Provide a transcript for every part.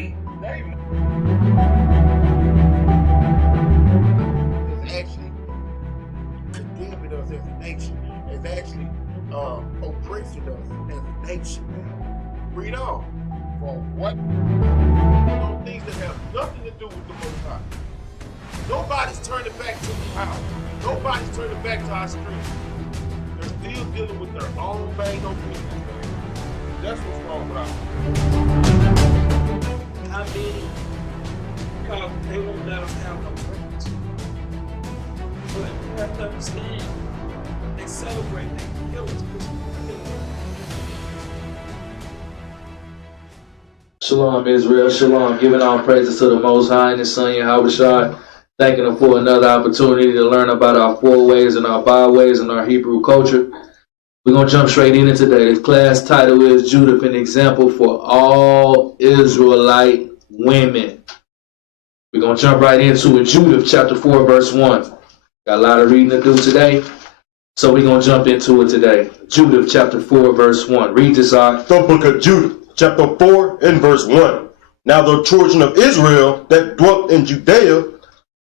Read. Name is actually condemning us as a nation. It's actually oppressing us as a nation, man. Read on. For what? Those things that have nothing to do with the Most High. Nobody's turning back to the power. Nobody's turning back to our strength. They're still dealing with their own main opinions, man. That's what's wrong with us. How many? Because they won't let us have no friends. But you have to understand, they celebrate, they kill us. Shalom, Israel. Shalom. Giving all praises to the Most High and His Son, Yahweh. Thanking Him for another opportunity to learn about our four-ways and our byways and our Hebrew culture. We're going to jump straight into today. The class title is Judith, an example for all Israelite women. We're going to jump right into it. Judith chapter 4, verse 1. Got a lot of reading to do today, so we're going to jump into it today. Judith chapter 4, verse 1. Read this out. The book of Judith, chapter 4 and verse 1. Now the children of Israel that dwelt in Judea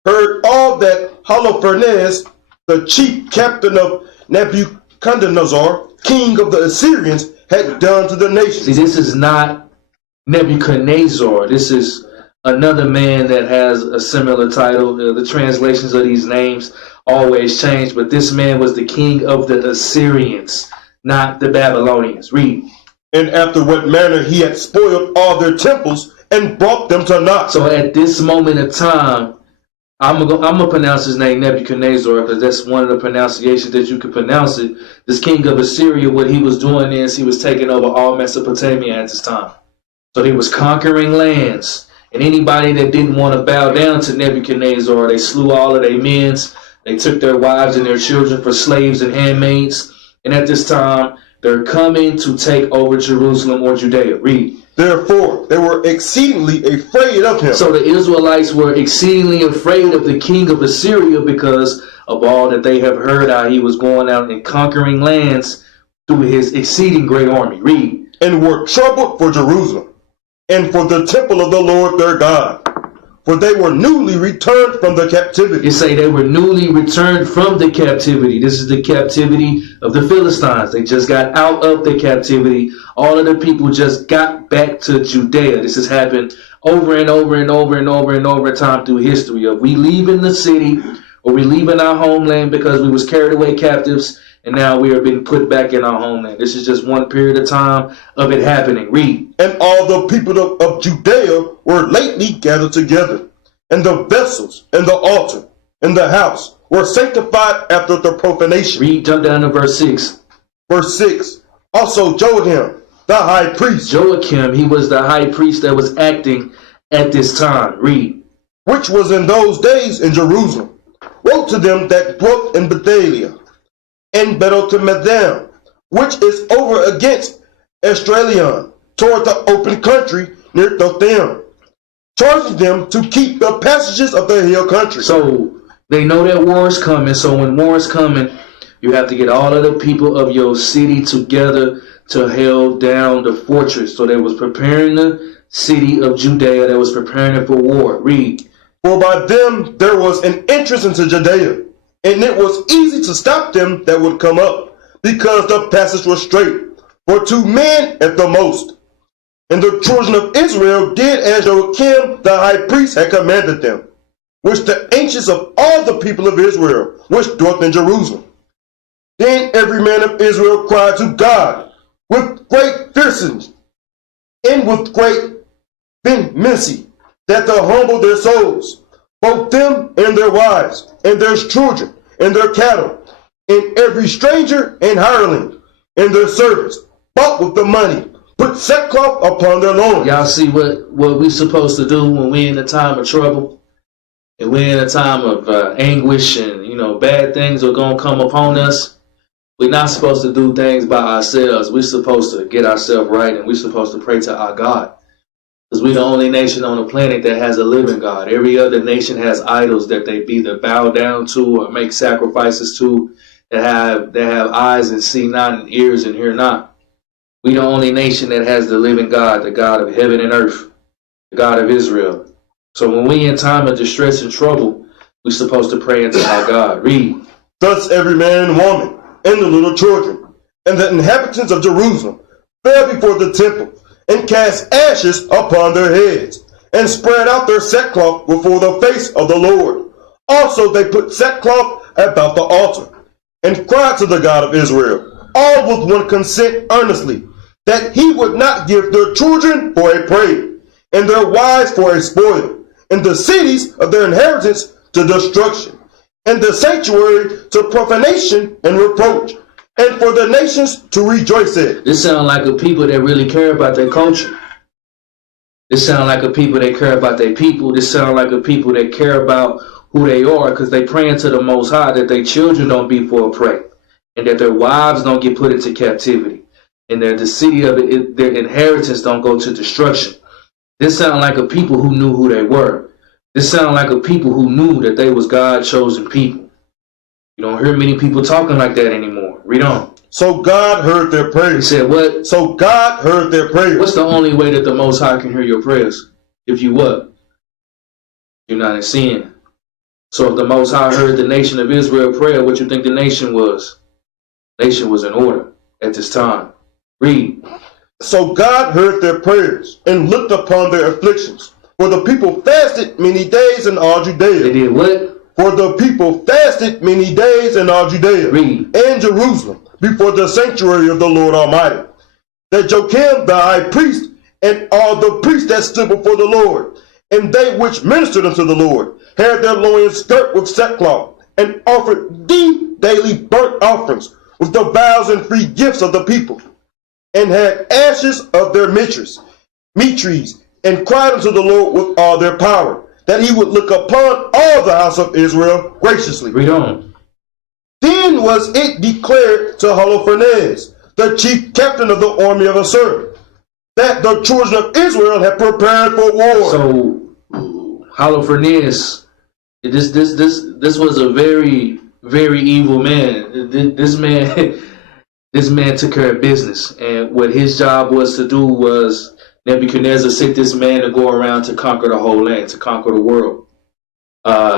heard all that Holofernes, the chief captain of Nebuchadnezzar, king of the Assyrians, had done to the nation. See, this is not Nebuchadnezzar. This is another man that has a similar title. The translations of these names always change, but this man was the king of the Assyrians, not the Babylonians. Read. And after what manner he had spoiled all their temples and brought them to naught. So at this moment of time, I'm gonna pronounce his name Nebuchadnezzar because that's one of the pronunciations that you can pronounce it. This king of Assyria, what he was doing is he was taking over all Mesopotamia at this time. So he was conquering lands, and anybody that didn't want to bow down to Nebuchadnezzar, they slew all of their men. They took their wives and their children for slaves and handmaids. And at this time, they're coming to take over Jerusalem or Judea. Read. Therefore, they were exceedingly afraid of him. So the Israelites were exceedingly afraid of the king of Assyria because of all that they have heard how he was going out and conquering lands through his exceeding great army. Read. And were troubled for Jerusalem and for the temple of the Lord their God. For they were newly returned from the captivity. You say they were newly returned from the captivity. This is the captivity of the Philistines. They just got out of the captivity. All of the people just got back to Judea. This has happened over and over and over and over and over time through history of we leaving the city or we leaving our homeland because we was carried away captives and now we are being put back in our homeland. This is just one period of time of it happening. Read. And all the people of Judea were lately gathered together, and the vessels, and the altar, and the house were sanctified after the profanation. Read, jump down to verse 6. Verse 6. Also Joachim, the high priest. Joachim, he was the high priest that was acting at this time. Read. Which was in those days in Jerusalem, wrote to them that dwelt in Bethania, and Bethel, which is over against Estralion, toward the open country near Dothan, charging them to keep the passages of the hill country. So they know that war is coming. So when war is coming, you have to get all of the people of your city together to hold down the fortress. So they was preparing the city of Judea. They was preparing it for war. Read. For by them there was an entrance into Judea, and it was easy to stop them that would come up, because the passage was straight, for 2 men at the most. And the children of Israel did as Joachim the high priest had commanded them, which the ancients of all the people of Israel, which dwelt in Jerusalem. Then every man of Israel cried to God with great fierceness and with great vehemency, that to humble their souls, both them and their wives, and their children, and their cattle, and every stranger and hireling, and their servants, bought with the money, put sackcloth upon their loins. Y'all see what we supposed to do when we in a time of trouble? And we in a time of anguish and, bad things are going to come upon us. We're not supposed to do things by ourselves. We're supposed to get ourselves right, and we're supposed to pray to our God. Because we're the only nation on the planet that has a living God. Every other nation has idols that they either bow down to or make sacrifices to, that have eyes and see not and ears and hear not. We the only nation that has the living God, the God of heaven and earth. the God of Israel. So when we in time of distress and trouble, we're supposed to pray unto our God. Read. Thus every man and woman, and the little children, and the inhabitants of Jerusalem, fell before the temple, and cast ashes upon their heads, and spread out their sackcloth before the face of the Lord. Also they put sackcloth about the altar, and cried to the God of Israel, all with one consent earnestly, that he would not give their children for a prey, and their wives for a spoil, and the cities of their inheritance to destruction, and the sanctuary to profanation and reproach, and for the nations to rejoice at. This sound like a people that really care about their culture. This sound like a people that care about their people. This sound like a people that care about who they are, because they praying to the Most High that their children don't be for a prey, and that their wives don't get put into captivity, and that the city of their inheritance don't go to destruction. This sound like a people who knew who they were. This sound like a people who knew that they was God's chosen people. You don't hear many people talking like that anymore. Read on. So God heard their He prayers. said what? So God heard their prayers. What's the only way that the Most High can hear your prayers? If you what? You're not in sin. So if the Most High heard the nation of Israel prayer, what you think the nation was? Nation was in order at this time. Read. So God heard their prayers and looked upon their afflictions. For the people fasted many days in all They Judea. did what? For the people fasted many days in all Judea Read. and Jerusalem before the sanctuary of the Lord Almighty. That Joachim the high priest and all the priests that stood before the Lord, and they which ministered unto the Lord, had their loins girt with sackcloth, and offered the daily burnt offerings with the vows and free gifts of the people, and had ashes of their meat trees, and cried unto the Lord with all their power, that he would look upon all the house of Israel graciously. Read on. Then was it declared to Holofernes, the chief captain of the army of Assyria, that the children of Israel had prepared for war. So Holofernes, this was a very, very evil man. This man took care of business, and what his job was to do was Nebuchadnezzar sent this man to go around to conquer the whole land, to conquer the world.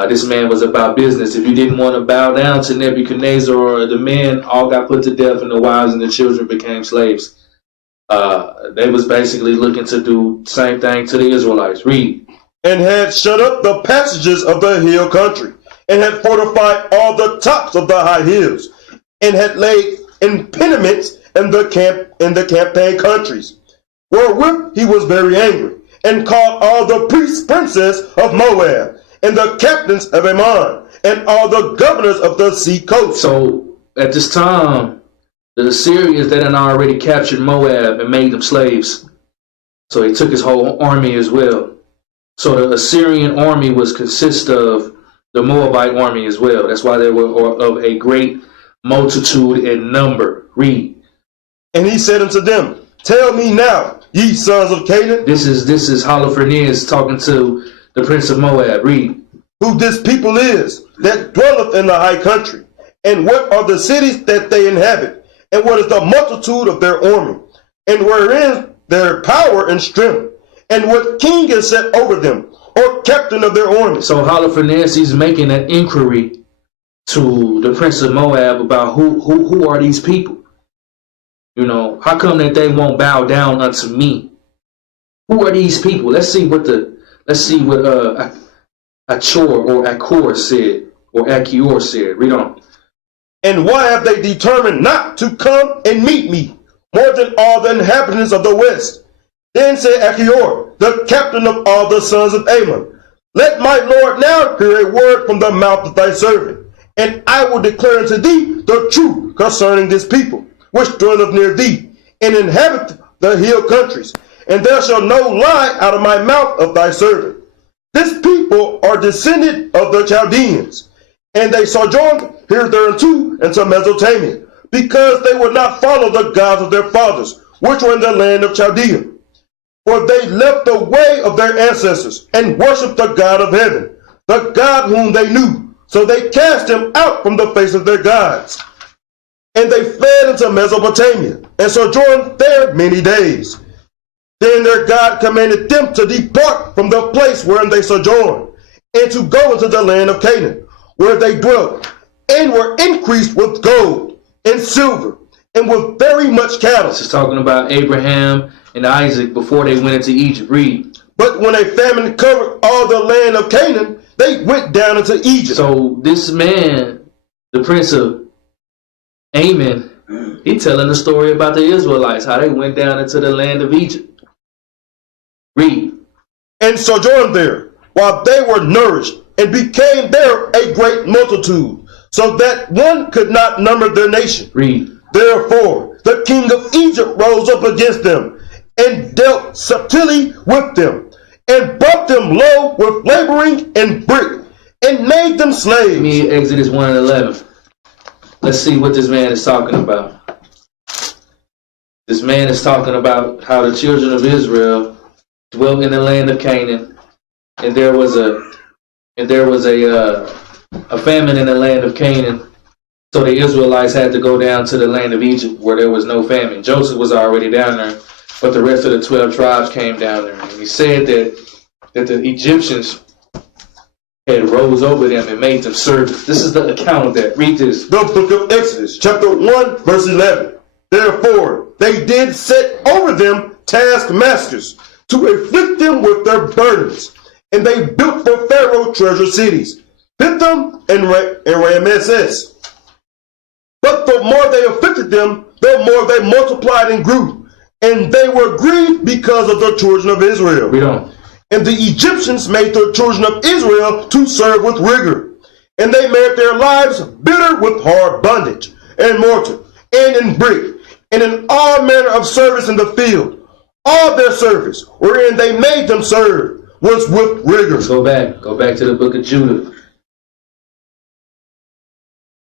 This man was about business. If you didn't want to bow down to Nebuchadnezzar, or the men all got put to death, and the wives and the children became slaves. They was basically looking to do the same thing to the Israelites. Read. And had shut up the passages of the hill country, and had fortified all the tops of the high hills, and had laid impediments in the campaign countries, wherewith he was very angry, and called all the priests princes of Moab, and the captains of Ammon, and all the governors of the sea coast. So at this time, the Assyrians that had already captured Moab and made them slaves. So he took his whole army as well. So the Assyrian army was consist of the Moabite army as well. That's why they were of a great multitude in number. Read. And he said unto them, Tell me now, ye sons of Canaan. This is Holofernes talking to the prince of Moab. Read. Who this people is that dwelleth in the high country, and what are the cities that they inhabit, and what is the multitude of their army, and wherein their power and strength, and what king is set over them, or captain of their army. So Holofernes is making an inquiry to the prince of Moab about who are these people? You know, how come that they won't bow down unto me? Who are these people? Let's see what Achor or Achor said, or Achior said. Read on. And why have they determined not to come and meet me, more than all the inhabitants of the west? Then said Achior, the captain of all the sons of Ammon, Let my lord now hear a word from the mouth of thy servant, and I will declare unto thee the truth concerning this people, which dwelleth near thee, and inhabit the hill countries, and there shall no lie out of my mouth of thy servant. This people are descended of the Chaldeans, and they sojourned hitherto into Mesopotamia, because they would not follow the gods of their fathers, which were in the land of Chaldea. For they left the way of their ancestors, and worshipped the God of heaven, the God whom they knew. So they cast him out from the face of their gods. And they fled into Mesopotamia, and sojourned there many days. Then their God commanded them to depart from the place wherein they sojourned, and to go into the land of Canaan, where they dwelt, and were increased with gold and silver, and with very much cattle. This is talking about Abraham and Isaac before they went into Egypt. Read. But when a famine covered all the land of Canaan, they went down into Egypt. So this man, the prince of Ammon, he telling the story about the Israelites, how they went down into the land of Egypt. Read. And sojourned there, while they were nourished, and became there a great multitude, so that one could not number their nation. Read. Therefore the king of Egypt rose up against them, and dealt subtilly with them, and brought them low with laboring and brick, and made them slaves. Give me Exodus 1 and 11. Let's see what this man is talking about. This man is talking about how the children of Israel dwelt in the land of Canaan, and there was a famine in the land of Canaan. So the Israelites had to go down to the land of Egypt where there was no famine. Joseph was already down there, but the rest of the 12 tribes came down there. And he said that the Egyptians had rose over them and made them servants. This is the account of that. Read this. The book of Exodus, chapter 1, verse 11. Therefore they did set over them taskmasters to afflict them with their burdens. And they built for Pharaoh treasure cities, Pithom and Ramesses. But the more they afflicted them, the more they multiplied and grew. And they were grieved because of the children of Israel. Read on. And the Egyptians made the children of Israel to serve with rigor. And they made their lives bitter with hard bondage, and mortar, and in brick, and in all manner of service in the field. All their service, wherein they made them serve, was with rigor. Let's go back. Go back to the book of Judith.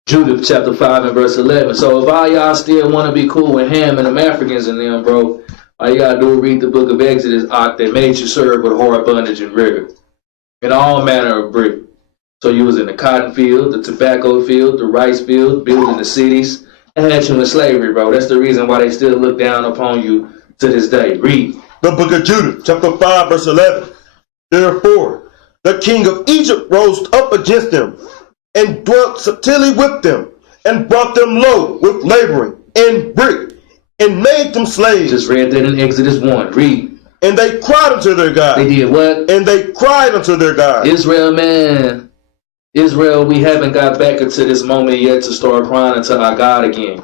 Judith chapter 5 and verse 11. So if all y'all still want to be cool with Ham and them Africans and them, bro, all you gotta do is read the book of Exodus. They made you serve with hard bondage and rigor, in all manner of brick. So you was in the cotton field, the tobacco field, the rice field, building the cities, and had you in slavery, bro. That's the reason why they still look down upon you to this day. Read. The book of Judith, chapter 5, verse 11. Therefore the king of Egypt rose up against them, and dwelt subtilly with them, and brought them low with laboring and brick, and made them slaves. Just read that in Exodus 1. Read. And they cried unto their God. They did what? And they cried unto their God. Israel, man. Israel, we haven't got back into this moment yet to start crying unto our God again.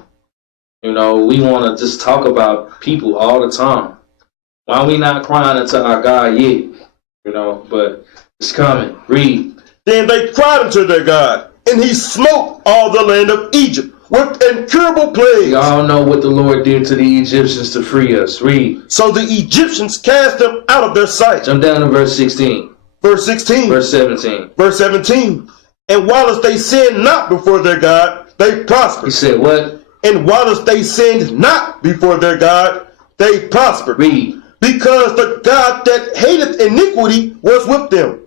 You know, we want to just talk about people all the time. Why are we not crying unto our God yet? You know, but it's coming. Read. Then they cried unto their God, and he smote all the land of Egypt with incurable plagues. Y'all know what the Lord did to the Egyptians to free us. Read. So the Egyptians cast them out of their sight. Jump down to verse 16. Verse 16. Verse 17. Verse 17. And whilst they sinned not before their God, they prospered. He said what? And whilst they sinned not before their God, they prospered. Read. Because the God that hateth iniquity was with them.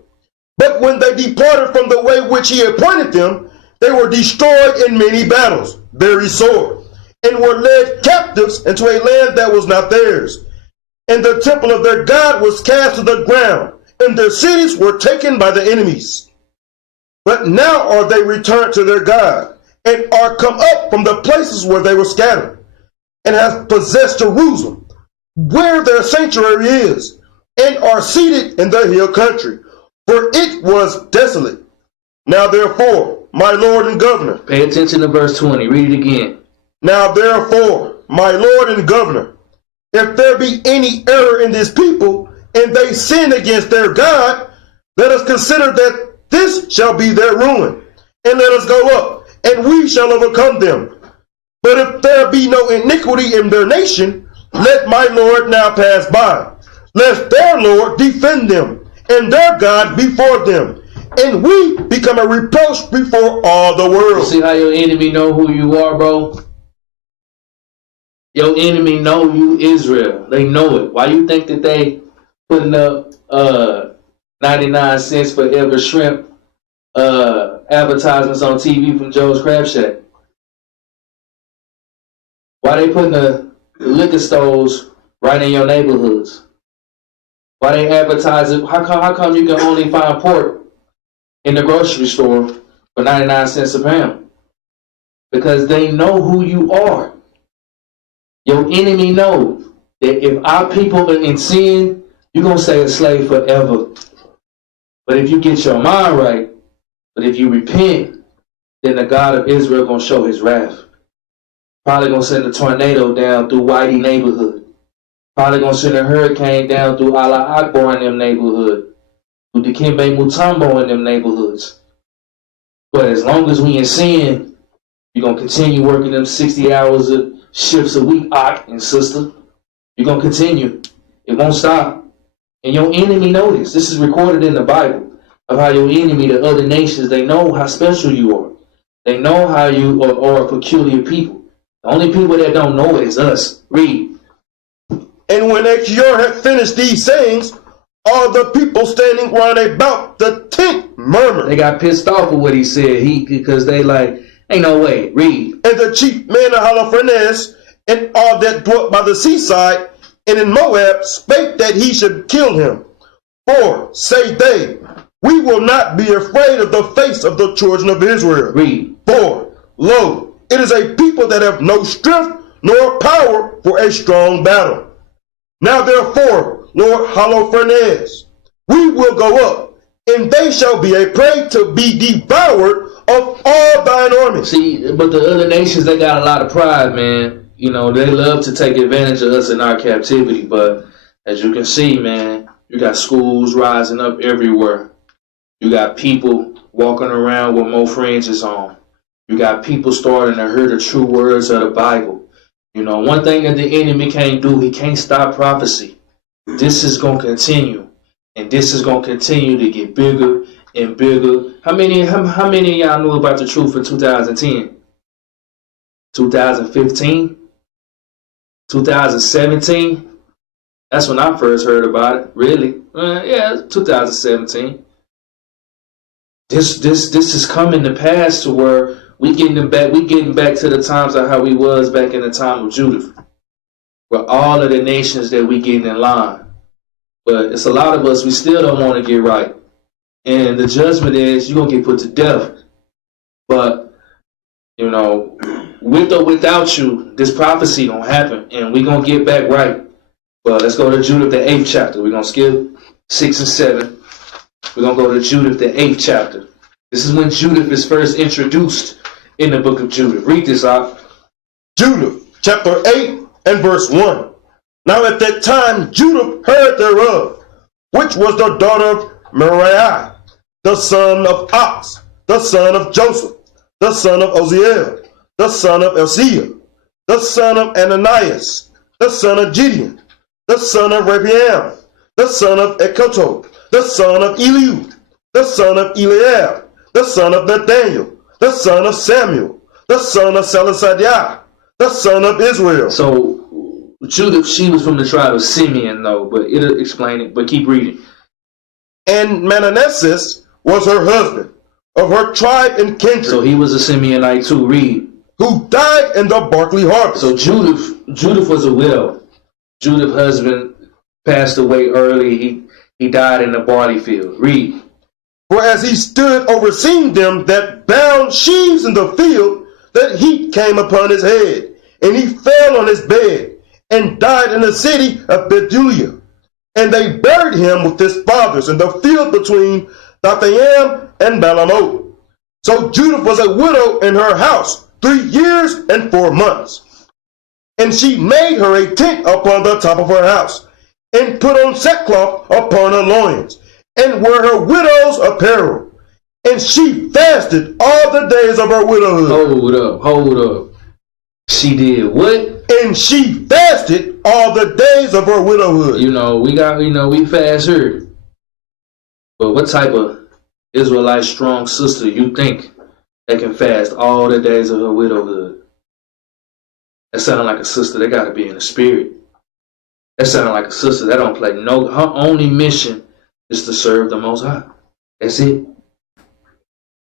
But when they departed from the way which he appointed them, they were destroyed in many battles, very sore, and were led captives into a land that was not theirs. And the temple of their God was cast to the ground, and their cities were taken by the enemies. But now are they returned to their God, and are come up from the places where they were scattered, and have possessed Jerusalem, where their sanctuary is, and are seated in the hill country, for it was desolate. Now therefore, my Lord and Governor. Pay attention to verse 20. Read it again. Now therefore, my Lord and Governor, if there be any error in this people, and they sin against their God, let us consider that this shall be their ruin, and let us go up, and we shall overcome them. But if there be no iniquity in their nation, let my Lord now pass by, lest their Lord defend them, and their God before them, and we become a reproach before all the world. See how your enemy know who you are, bro? Your enemy know you Israel. They know it. Why you think that they putting up 99 cents for every shrimp advertisements on TV from Joe's Crab Shack? Why they putting the liquor stores right in your neighborhoods? Why they advertise it? How come you can only find pork in the grocery store for 99 cents a pound? Because they know who you are. Your enemy knows that if our people are in sin, you're going to stay a slave forever. But if you get your mind right, but if you repent, then the God of Israel going to show his wrath. Probably going to send a tornado down through Whitey neighborhood. Probably going to send a hurricane down through Allah Akbar in them neighborhood. Through Dikembe Mutombo in them neighborhoods. But as long as we in sin, you're going to continue working them 60 hours of shifts a week, aunt and sister. You're going to continue. It won't stop. And your enemy know this. This is recorded in the Bible of how your enemy, the other nations, they know how special you are. They know how you are a peculiar people. The only people that don't know it is us. Read. And when Achior had finished these sayings, all the people standing round about the tent murmured. They got pissed off with what he said. Because they like, ain't no way. Read. And the chief men of Holofernes and all that dwelt by the seaside and in Moab spake that he should kill him. For, say they, we will not be afraid of the face of the children of Israel. Read. For, lo, it is a people that have no strength nor power for a strong battle. Now therefore, Lord Holofernes, we will go up, and they shall be a prey to be devoured of all thine armies. See, but the other nations, they got a lot of pride, man. You know, they love to take advantage of us in our captivity. But as you can see, man, you got schools rising up everywhere. You got people walking around with more fringes on. You got people starting to hear the true words of the Bible. You know, one thing that the enemy can't do, he can't stop prophecy. This is going to continue. And this is going to continue to get bigger and bigger. How many of y'all knew about the truth in 2010? 2015? 2017? That's when I first heard about it. Really? Yeah, 2017. This is coming to pass to where we getting back to the times of how we was back in the time of Judith. Where all of the nations that we getting in line. But it's a lot of us, we still don't want to get right. And the judgment is you're going to get put to death. But, you know, with or without you, this prophecy going to happen. And we're going to get back right. But let's go to Judith, the 8th chapter. We're going to skip 6 and 7. We're going to go to Judith, the 8th chapter. This is when Judith is first introduced in the book of Judith. Read this out. Judith, chapter 8 and verse 1. Now at that time Judith heard thereof, which was the daughter of Meriah, the son of Ox, the son of Joseph, the son of Oziel, the son of Elsiah, the son of Ananias, the son of Gideon, the son of Rabiam, the son of Ekoto, the son of Eliud, the son of Eliab, the son of Nathaniel, the son of Samuel, the son of Salasadiah, the son of Israel. So Judith, she was from the tribe of Simeon, though, but it'll explain it. But keep reading. And Manasseh was her husband, of her tribe and kindred. So he was a Simeonite too. Read. Who died in the Barclay harvest. So Judith was a widow. Judith's husband passed away early. He died in the barley field. Read. For as he stood overseeing them that bound sheaves in the field, that heat came upon his head, and he fell on his bed, and died in the city of Bethulia. And they buried him with his fathers in the field between Dathaim and Balamoth. So Judith was a widow in her house 3 years and 4 months. And she made her a tent upon the top of her house, and put on sackcloth upon her loins, and wore her widow's apparel. And she fasted all the days of her widowhood. Hold up. She did what? And she fasted all the days of her widowhood. We fast her. But what type of Israelite strong sister you think that can fast all the days of her widowhood? That sounded like a sister that got to be in the spirit. That sounded like a sister that don't play no. Her only mission is to serve the Most High. That's it.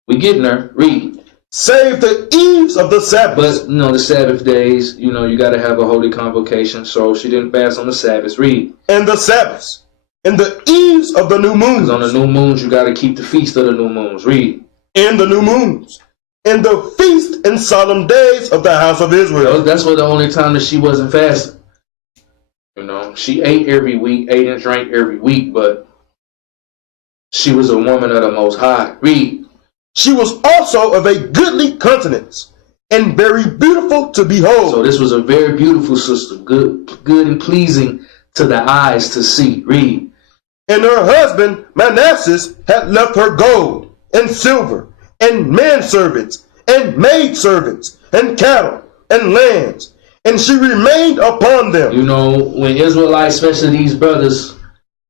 We getting her. Read. save the eves of the Sabbath. But, the Sabbath days, you got to have a holy convocation. So she didn't fast on the Sabbath. Read. And the Sabbaths, and the eves of the new moons. On the new moons, you got to keep the feast of the new moons. Read. In the new moons, in the feast and solemn days of the house of Israel. That's what the only time that she wasn't fasting. She ate every week, ate and drank every week, but she was a woman of the Most High. Read. She was also of a goodly countenance, and very beautiful to behold. So this was a very beautiful sister, good and pleasing to the eyes to see. Read. And her husband Manasseh had left her gold and silver and manservants and maidservants and cattle and lands, and she remained upon them. When Israelites, especially these brothers,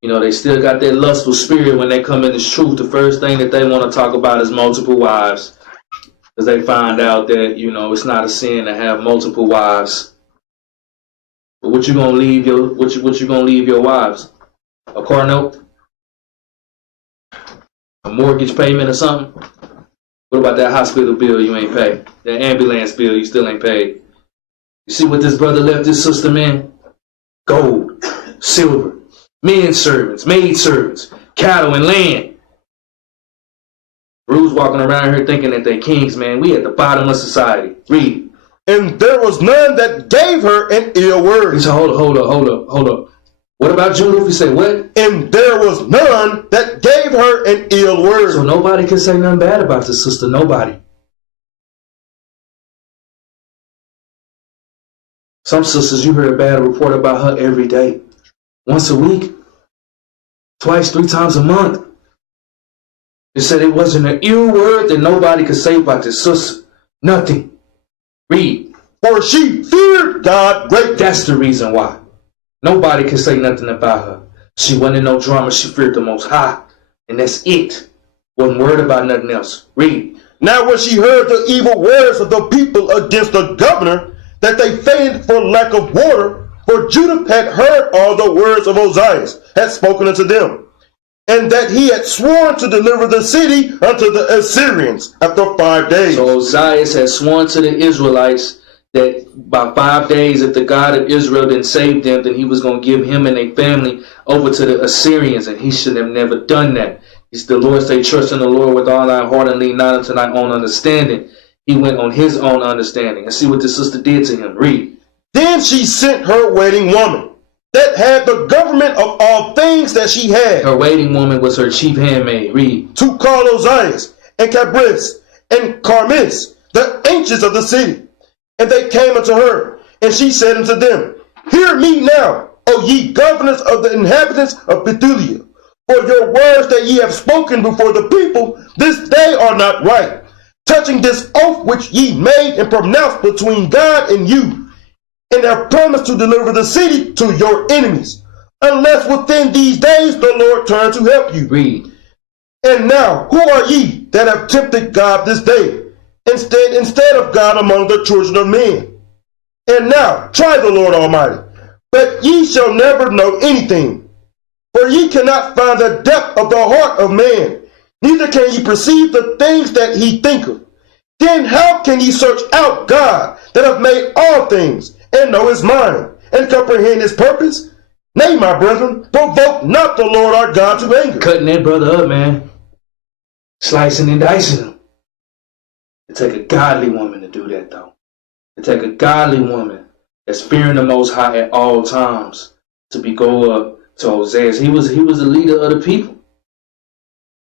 they still got that lustful spirit when they come in this truth. The first thing that they want to talk about is multiple wives, because they find out that it's not a sin to have multiple wives. But what you gonna leave your wives? A car note? A mortgage payment or something? What about that hospital bill you ain't paid? That ambulance bill you still ain't paid? You see what this brother left his sister, man? Gold, silver, men servants, maid servants, cattle, and land. Rules walking around here thinking that they kings, man. We at the bottom of society. Read. And there was none that gave her an ill word. He said, hold up. What about Judith? He said, what? And there was none that gave her an ill word. So nobody can say nothing bad about this sister. Nobody. Some sisters, you hear a bad report about her every day. Once a week. Twice, 3 times a month. They said it wasn't an ill word that nobody could say about this sister. Nothing. Read. For she feared God greatly. That's the reason why. Nobody can say nothing about her. She wasn't in no drama. She feared the Most High. And that's it. Wasn't worried about nothing else. Read. Now when she heard the evil words of the people against the governor, that they fainted for lack of water, for Judith had heard all the words of Ozias had spoken unto them, and that he had sworn to deliver the city unto the Assyrians after 5 days. So Ozias had sworn to the Israelites that by 5 days, if the God of Israel didn't save them, then he was going to give him and their family over to the Assyrians, and he should have never done that. It's the Lord say, trust in the Lord with all thy heart and lean not unto thy own understanding. He went on his own understanding. And see what the sister did to him. Read. Then she sent her waiting woman, that had the government of all things that she had. Her waiting woman was her chief handmaid. Read. To call Ozias and Cabris and Carmis, the ancients of the city. And they came unto her, and she said unto them, hear me now, O ye governors of the inhabitants of Bethulia, for your words that ye have spoken before the people this day are not right, touching this oath which ye made and pronounced between God and you, and have promised to deliver the city to your enemies, unless within these days the Lord turn to help you. Read. And now, who are ye that have tempted God this day, instead of God among the children of men? And now, try the Lord Almighty, but ye shall never know anything. For ye cannot find the depth of the heart of man, neither can ye perceive the things that he thinketh. Then how can ye search out God that hath made all things, and know his mind, and comprehend his purpose? Nay, my brethren, provoke not the Lord our God to anger. Cutting that brother up, man. Slicing and dicing him. It take a godly woman to do that, though. It take a godly woman that's fearing the Most High at all times to go up to Hosea. He was the leader of the people.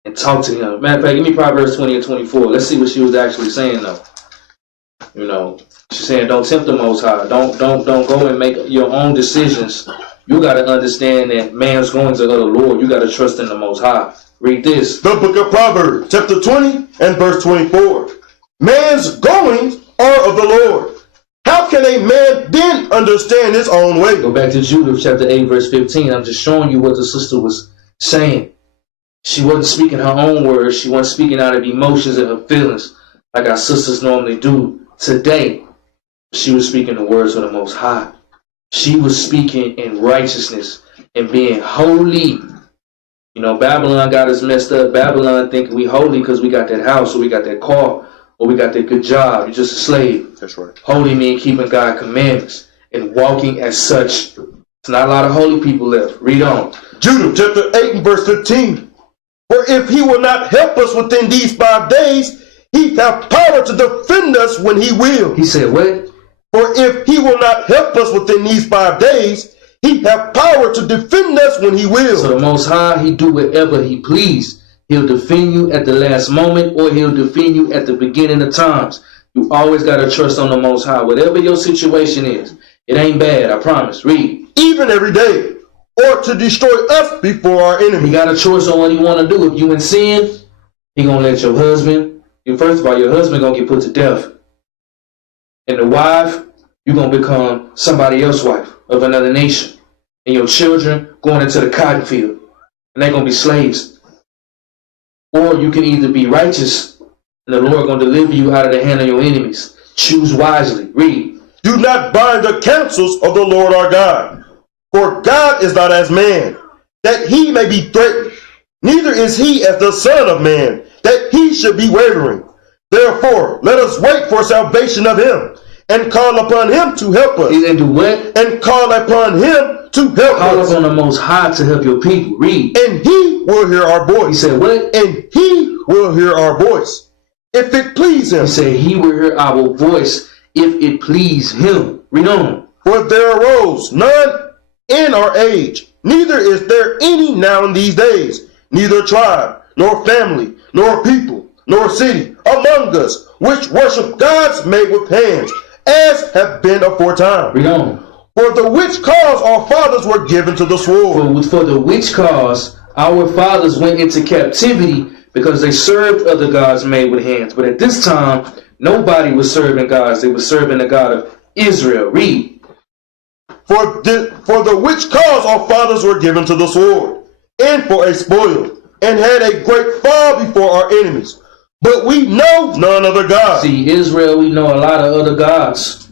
And talk to him. Matter of fact, give me Proverbs 20 and 24. Let's see what she was actually saying, though. She's saying, don't tempt the Most High. Don't go and make your own decisions. You got to understand that man's goings are of the Lord. You got to trust in the Most High. Read this. The book of Proverbs, chapter 20 and verse 24. Man's goings are of the Lord. How can a man then understand his own way? Go back to Judith chapter 8, verse 15. I'm just showing you what the sister was saying. She wasn't speaking her own words. She wasn't speaking out of emotions and her feelings like our sisters normally do today. She was speaking the words of the Most High. She was speaking in righteousness and being holy. Babylon got us messed up. Babylon thinking we holy because we got that house or we got that car or we got that good job. You're just a slave. That's right. Holy mean keeping God's commandments and walking as such. There's not a lot of holy people left. Read on. Judith chapter 8 and verse 15. For if he will not help us within these 5 days, he hath power to defend us when he will. He said what? For if he will not help us within these 5 days, he hath power to defend us when he will. So the Most High, he do whatever he please. He'll defend you at the last moment, or he'll defend you at the beginning of times. You always got to trust on the Most High. Whatever your situation is, it ain't bad, I promise. Read. Even every day, or to destroy us before our enemy. He got a choice on what he want to do. If you in sin, he going to let your husband, first of all, your husband going to get put to death. And the wife, you're going to become somebody else's wife of another nation. And your children going into the cotton field. And they're going to be slaves. Or you can either be righteous, and the Lord going to deliver you out of the hand of your enemies. Choose wisely. Read. Do not bind the counsels of the Lord our God. For God is not as man, that he may be threatened. Neither is he as the Son of Man, that he should be wavering. Therefore, let us wait for salvation of him, and call upon him to help us. And do what? And call upon him to help Call us. upon the Most High to help your people. Read. And he will hear our He voice. said what? And he will hear our voice, if it please him. He said he will hear our voice if it please him. Read on. For there arose none in our age, neither is there any now in these days, neither tribe, nor family, nor people, nor city among us, which worship gods made with hands, as have been aforetime. Read on. For the which cause our fathers were given to the sword. For the which cause our fathers went into captivity, because they served other gods made with hands. But at this time, nobody was serving gods. They were serving the God of Israel. Read. For the which cause our fathers were given to the sword, and for a spoil, and had a great fall before our enemies. But we know none other God. See, Israel, we know a lot of other gods.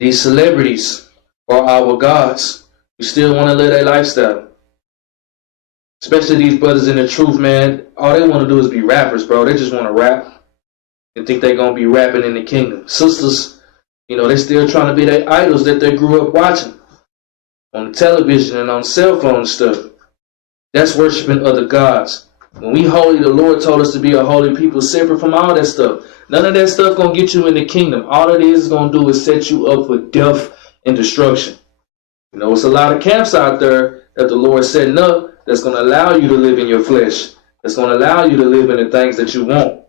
These celebrities are our gods. We still want to live their lifestyle. Especially these brothers in the truth, man. All they want to do is be rappers, bro. They just want to rap and think they're going to be rapping in the kingdom. Sisters, they still trying to be their idols that they grew up watching on the television and on cell phone and stuff. That's worshiping other gods. When we holy, the Lord told us to be a holy people, separate from all that stuff. None of that stuff going to get you in the kingdom. All it is going to do is set you up for death and destruction. It's a lot of camps out there that the Lord is setting up that's going to allow you to live in your flesh. That's going to allow you to live in the things that you want.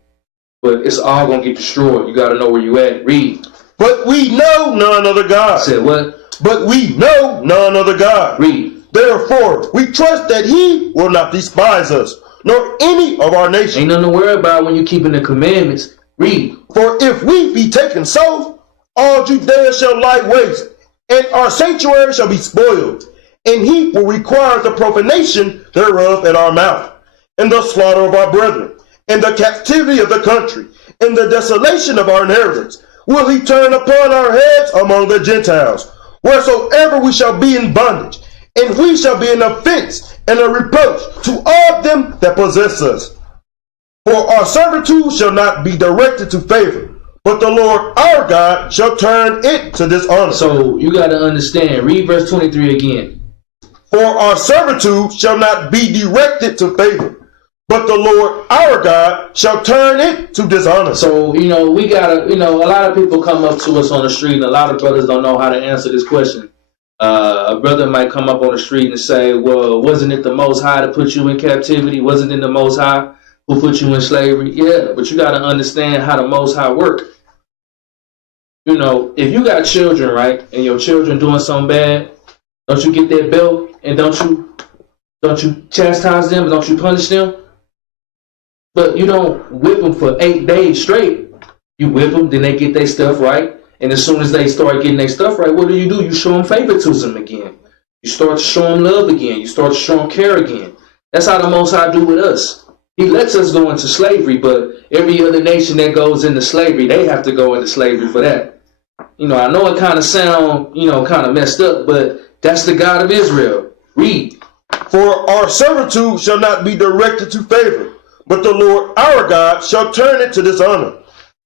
But it's all going to get destroyed. You got to know where you at. Read. But we know none other God. Said what? But we know none other God. Read. Therefore, we trust that he will not despise us, nor any of our nation. Ain't nothing to worry about when you're keeping the commandments. Read. For if we be taken so, all Judea shall lie waste, and our sanctuary shall be spoiled, and he will require the profanation thereof at our mouth, and the slaughter of our brethren, and the captivity of the country, and the desolation of our inheritance, will he turn upon our heads among the Gentiles, wheresoever we shall be in bondage, and we shall be an offense and a reproach to all them that possess us. For our servitude shall not be directed to favor, but the Lord our God shall turn it to dishonor. So you got to understand. Read verse 23 again. For our servitude shall not be directed to favor, but the Lord our God shall turn it to dishonor. So, we got to, a lot of people come up to us on the street, and a lot of brothers don't know how to answer this question. A brother might come up on the street and say, well, wasn't it the Most High to put you in captivity? Wasn't it the Most High who put you in slavery? Yeah, but you got to understand how the Most High work. If you got children, right, and your children doing something bad, don't you get that belt and don't you chastise them, don't you punish them? But you don't whip them for 8 days straight. You whip them, then they get their stuff right. And as soon as they start getting their stuff right, what do? You show them favoritism again. You start to show them love again. You start to show them care again. That's how the Most High do with us. He lets us go into slavery, but every other nation that goes into slavery, they have to go into slavery for that. I know it kind of sound, kind of messed up, but that's the God of Israel. Read. For our servitude shall not be directed to favor, but the Lord our God shall turn it to dishonor.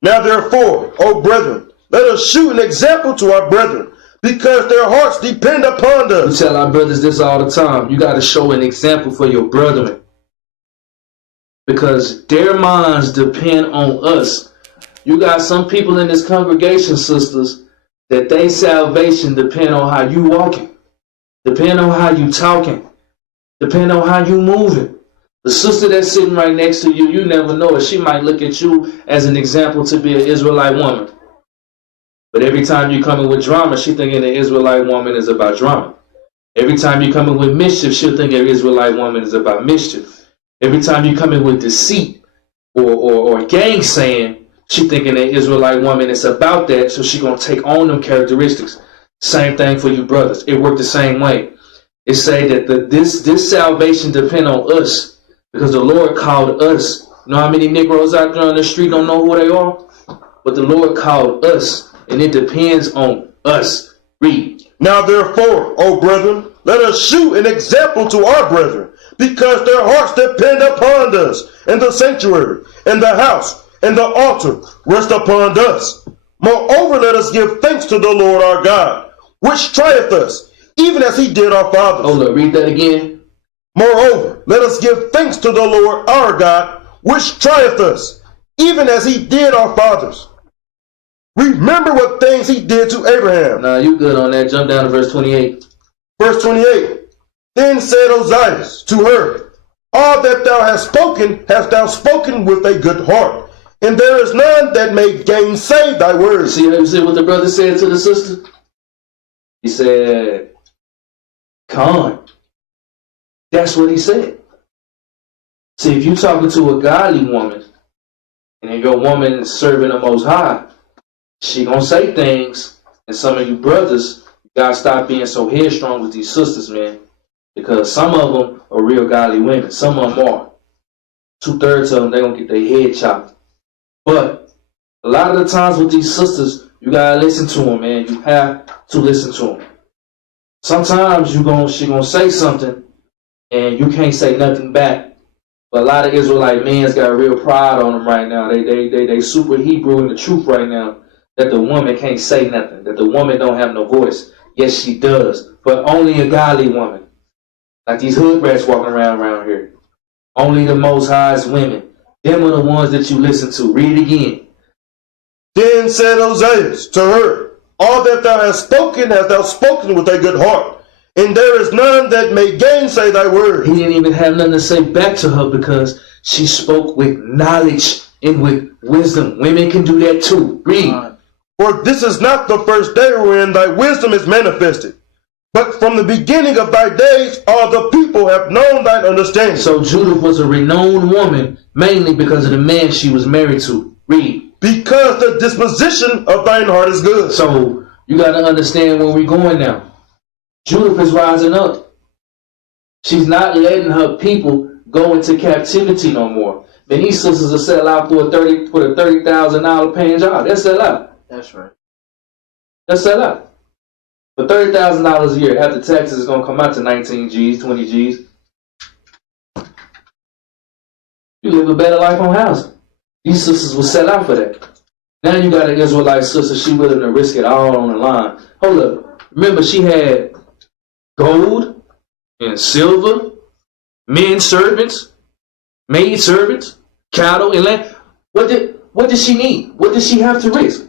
Now therefore, O brethren, let us shew an example to our brethren, because their hearts depend upon We us. tell our brothers this all the time. You got to show an example for your brethren, because their minds depend on us. You got some people in this congregation, sisters, that their salvation depend on how you walking, depend on how you talking, depend on how you moving. The sister that's sitting right next to you, you never know it. She might look at you as an example to be an Israelite woman. But every time you come in with drama, she thinking the Israelite woman is about drama. Every time you come in with mischief, she'll think an Israelite woman is about mischief. Every time you come in with deceit or gainsaying, she thinking an Israelite woman is about that, so she going to take on them characteristics. Same thing for you brothers. It worked the same way. It say that this salvation depend on us, because the Lord called us. You know how many Negroes out there on the street don't know who they are? But the Lord called us, and it depends on us. Read. Now therefore, O brethren, let us shew an example to our brethren, because their hearts depend upon us, and the sanctuary, and the house, and the altar rest upon us. Moreover, let us give thanks to the Lord our God, which trieth us, even as he did our fathers. Hold up, read that again. Moreover, let us give thanks to the Lord our God, which trieth us, even as he did our fathers. Remember what things he did to Abraham. Nah, you good on that. Jump down to verse 28. Verse 28. Then said Ozias to her, all that thou hast thou spoken with a good heart, and there is none that may gainsay thy words. See what the brother said to the sister? He said, Con. That's what he said. See, if you're talking to a godly woman, and if your woman is serving the Most High, she gonna say things, and some of you brothers, you gotta stop being so headstrong with these sisters, man. Because some of them are real godly women. Some of them are. 2/3 of them, they're gonna get their head chopped. But a lot of the times with these sisters, you gotta listen to them, man. You have to listen to them. Sometimes she gonna say something, and you can't say nothing back. But a lot of Israelite men's got real pride on them right now. They super Hebrew in the truth right now, that the woman can't say nothing, that the woman don't have no voice. Yes, she does, but only a godly woman. Like these hood rats walking around here. Only the Most High's women. Them are the ones that you listen to. Read it again. Then said Ozias to her, all that thou hast thou spoken with a good heart, and there is none that may gainsay thy word. He didn't even have nothing to say back to her, because she spoke with knowledge and with wisdom. Women can do that too. Read. For this is not the first day wherein thy wisdom is manifested, but from the beginning of thy days all the people have known thine understanding. So Judith was a renowned woman, mainly because of the man she was married to. Read. Because the disposition of thine heart is good. So you got to understand where we're going now. Judith is rising up. She's not letting her people go into captivity no more. Man, these sisters will sell out for a $30,000 paying job. They'll sell out. That's right. They'll sell out. For $30,000 a year, after taxes, is going to come out to 19 G's, 20 G's. You live a better life on housing. These sisters will sell out for that. Now you got an Israelite sister, she willing to risk it all on the line. Hold up. Remember, she had gold and silver, men servants, maid servants, cattle, and land. What did she need? What did she have to risk?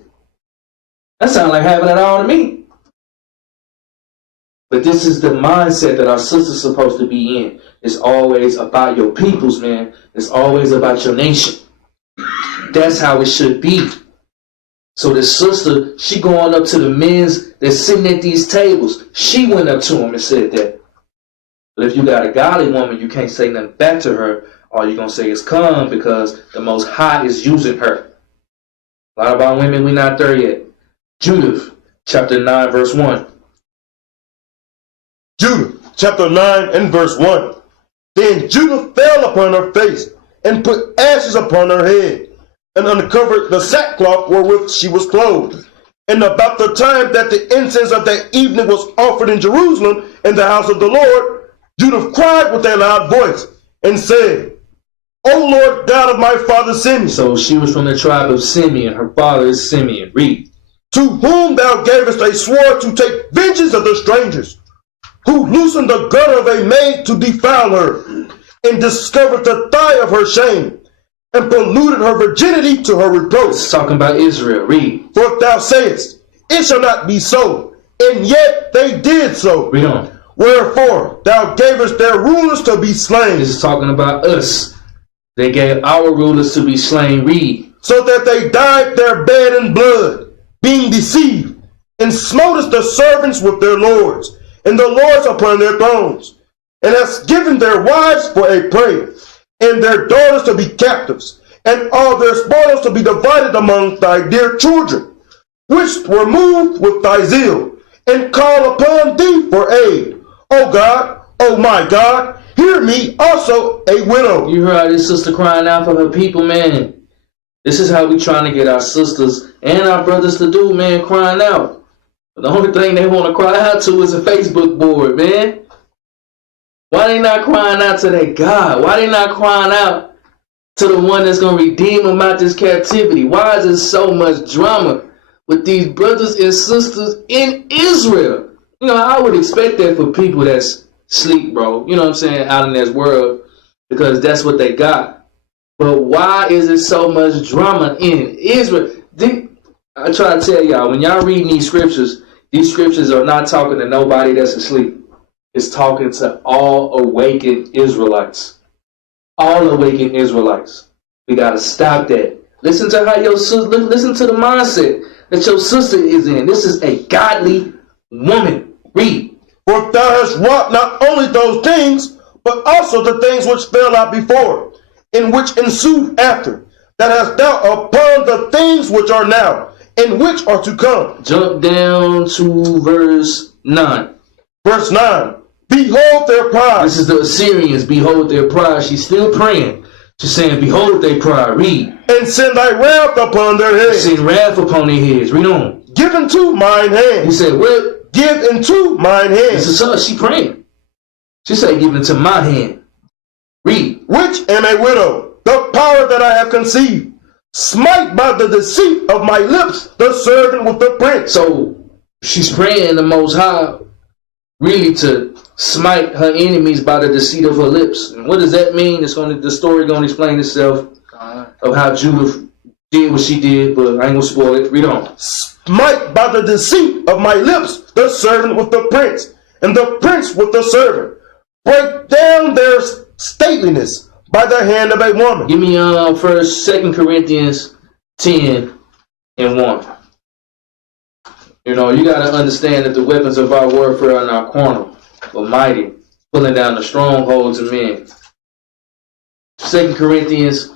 That sounds like having it all to me. But this is the mindset that our sister's supposed to be in. It's always about your peoples, man. It's always about your nation. That's how it should be. So the sister, she going up to the men's that's sitting at these tables. She went up to them and said that. But if you got a godly woman, you can't say nothing back to her. All you're going to say is come, because the Most High is using her. A lot of our women, we're not there yet. Judith, chapter 9, verse 1. Judith, chapter 9 and verse 1. Then Judith fell upon her face, and put ashes upon her head, and uncovered the sackcloth wherewith she was clothed. And about the time that the incense of that evening was offered in Jerusalem in the house of the Lord, Judith cried with a loud voice, and said, O Lord God of my father Simeon. So she was from the tribe of Simeon. Her father is Simeon. Read. To whom thou gavest a sword to take vengeance of the strangers, who loosened the girdle of a maid to defile her, and discovered the thigh of her shame, and polluted her virginity to her reproach. It's talking about Israel. Read. For thou sayest, it shall not be so, and yet they did so. Read on. Wherefore thou gavest their rulers to be slain. This is talking about us. They gave our rulers to be slain. Read. So that they dyed their bed in blood, being deceived, and smotest the servants with their lords, and the lords upon their thrones, and hast given their wives for a prey, and their daughters to be captives, and all their spoils to be divided among thy dear children, which were moved with thy zeal, and call upon thee for aid. O God, O my God, hear me also a widow. You heard this sister crying out for her people, man. This is how we trying to get our sisters and our brothers to do, man, crying out. But the only thing they want to cry out to is a Facebook board, man. Why they not crying out to their God? Why they not crying out to the one that's going to redeem them out this captivity? Why is there so much drama with these brothers and sisters in Israel? You know, I would expect that for people that's sleep, bro. You know what I'm saying? Out in this world, because that's what they got. But why is there so much drama in Israel? I try to tell y'all, when y'all reading these scriptures are not talking to nobody that's asleep. It's talking to all awakened Israelites. All awakened Israelites. We got to stop that. Listen to how your sister, listen to the mindset that your sister is in. This is a godly woman. Read. For thou hast wrought not only those things, but also the things which fell out before, and which ensued after, that hast thou upon the things which are now, and which are to come. Jump down to verse 9. Verse 9. Behold their pride. This is the Assyrians. Behold their pride. She's still praying. She's saying, behold their pride. Read. And send thy wrath upon their heads. Send wrath upon their heads. Read on. Give into mine hand. He said, what? Give into mine hand. This is her. She praying. She said, give into my hand. Read. Which am a widow, the power that I have conceived. Smite by the deceit of my lips the servant with the prince. So she's praying the Most High really to smite her enemies by the deceit of her lips. And what does that mean? The story going to explain itself of how Judith did what she did, but I ain't going to spoil it. Read on. Smite by the deceit of my lips the servant with the prince, and the prince with the servant. Break down their stateliness by the hand of a woman. Give me 2 Corinthians 10 and 1. You know, you got to understand that the weapons of our warfare are not carnal, but mighty, pulling down the strongholds of men. 2 Corinthians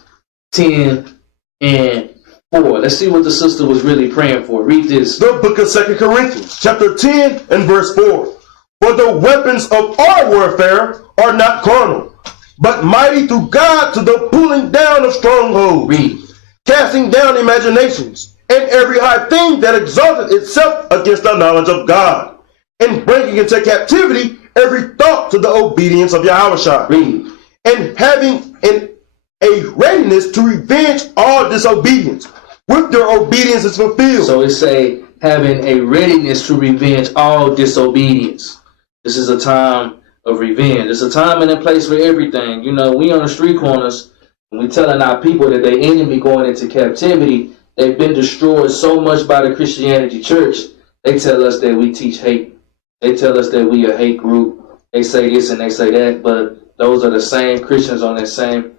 10 and 4. Let's see what the sister was really praying for. Read this. The book of 2 Corinthians, chapter 10 and verse 4. For the weapons of our warfare are not carnal, but mighty through God to the pulling down of strongholds. Read. Casting down imaginations, and every high thing that exalteth itself against the knowledge of God, and bringing into captivity every thought to the obedience of Yahushua. Read. And having a readiness to revenge all disobedience, with their obedience is fulfilled. So it say, having a readiness to revenge all disobedience. This is a time of revenge. It's a time and a place for everything. You know, we on the street corners, and we telling our people that their enemy going into captivity. They've been destroyed so much by the Christianity church. They tell us that we teach hate. They tell us that we a hate group. They say this and they say that, but those are the same Christians on that same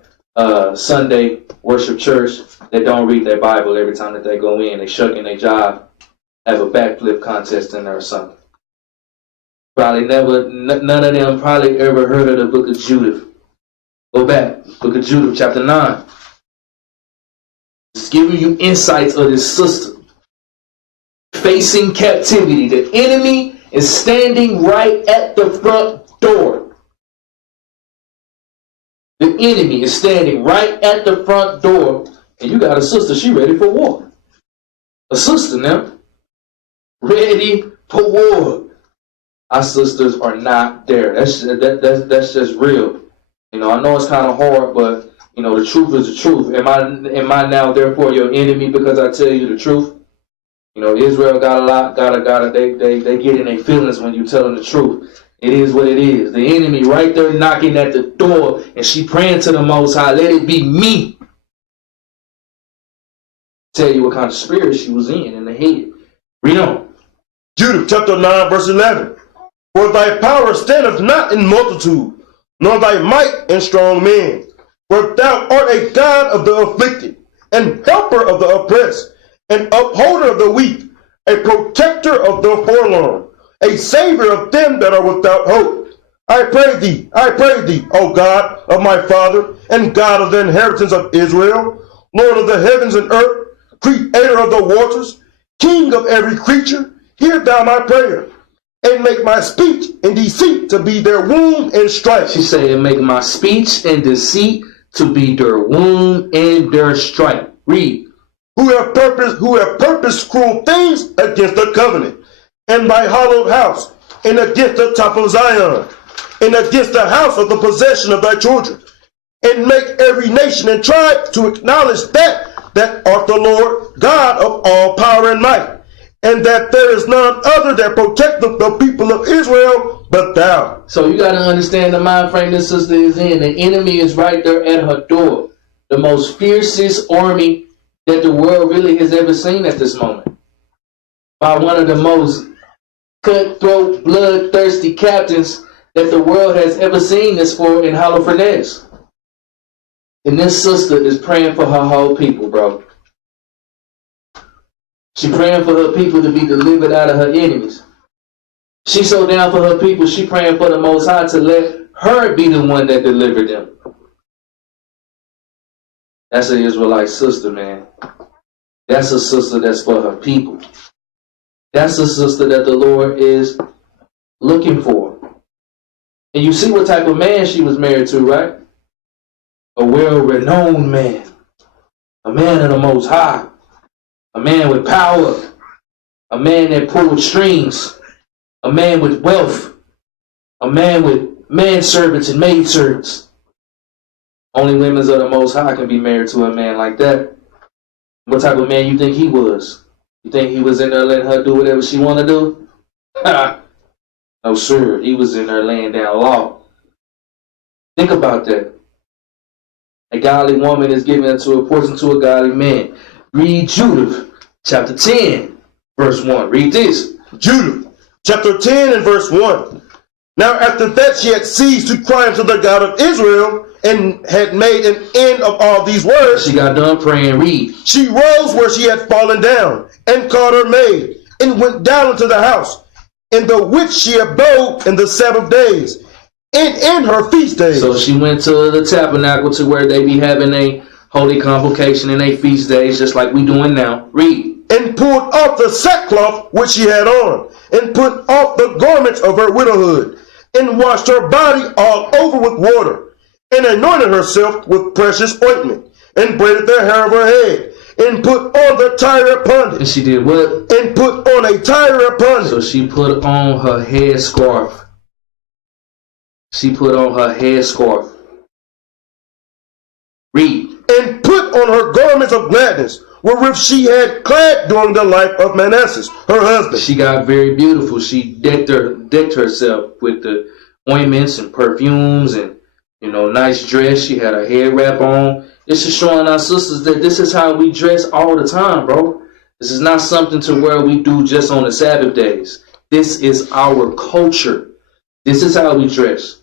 Sunday worship church that don't read their Bible every time that they go in. They shucking their job, have a backflip contest in there or something. Probably none of them probably ever heard of the book of Judith. Go back, book of Judith, chapter 9. It's giving you insights of this sister facing captivity. The enemy is standing right at the front door. The enemy is standing right at the front door, and you got a sister, she ready for war. A sister now, ready for war. Our sisters are not there. That's just real. You know, I know it's kind of hard, but You know, the truth is the truth. Am I now therefore your enemy because I tell you the truth? You know, Israel got a lot, they get in their feelings when you tell them the truth. It is what it is. The enemy right there knocking at the door, and she praying to the Most High, let it be me. Tell you what kind of spirit she was in the head. Read on. Judith chapter 9 verse 11. For thy power standeth not in multitude, nor thy might in strong men. For thou art a God of the afflicted, and helper of the oppressed, an upholder of the weak, a protector of the forlorn, a savior of them that are without hope. I pray thee, O God of my father, and God of the inheritance of Israel, Lord of the heavens and earth, creator of the waters, king of every creature, hear thou my prayer, and make my speech and deceit to be their wound and strife. She said, and make my speech and deceit to be their wound and their strife. Read. Who have purposed cruel things against the covenant, and thy hallowed house, and against the top of Zion, and against the house of the possession of thy children, and make every nation and tribe to acknowledge that art the Lord God of all power and might, and that there is none other that protecteth the people of Israel but thou. So you got to understand the mind frame this sister is in. The enemy is right there at her door. The most fiercest army that the world really has ever seen at this moment. By one of the most cutthroat, bloodthirsty captains that the world has ever seen this for in Holofernes. And this sister is praying for her whole people, bro. She praying for her people to be delivered out of her enemies. She's so down for her people, she praying for the Most High to let her be the one that delivered them. That's an Israelite sister, man. That's a sister that's for her people. That's a sister that the Lord is looking for. And you see what type of man she was married to, right? A well-renowned man. A man of the Most High. A man with power. A man that pulled strings. A man with wealth. A man with manservants and maidservants. Only women of the Most High can be married to a man like that. What type of man you think he was? You think he was in there letting her do whatever she want to do? No, sir. He was in there laying down law. Think about that. A godly woman is given into a portion to a godly man. Read Judith, chapter 10, verse 1. Read this. Judith, chapter 10 and verse 1. Now after that she had ceased to cry unto the God of Israel, and had made an end of all these words. She got done praying. Read. She rose where she had fallen down, and called her maid, and went down into the house, in the which she abode in the Sabbath days, and in her feast days. So she went to the tabernacle, to where they be having a holy convocation in a feast days, just like we doing now. Read. And pulled off the sackcloth which she had on, and put off the garments of her widowhood, and washed her body all over with water, and anointed herself with precious ointment, and braided the hair of her head, and put on the tire upon it. And she did what? And put on a tire upon it. So she put on her headscarf. She put on her headscarf. Read. And put on her garments of gladness, wherewith she had clad during the life of Manasseh, her husband. She got very beautiful. She decked herself with the ointments and perfumes and, nice dress. She had her hair wrap on. This is showing our sisters that this is how we dress all the time, bro. This is not something to where we do just on the Sabbath days. This is our culture. This is how we dress.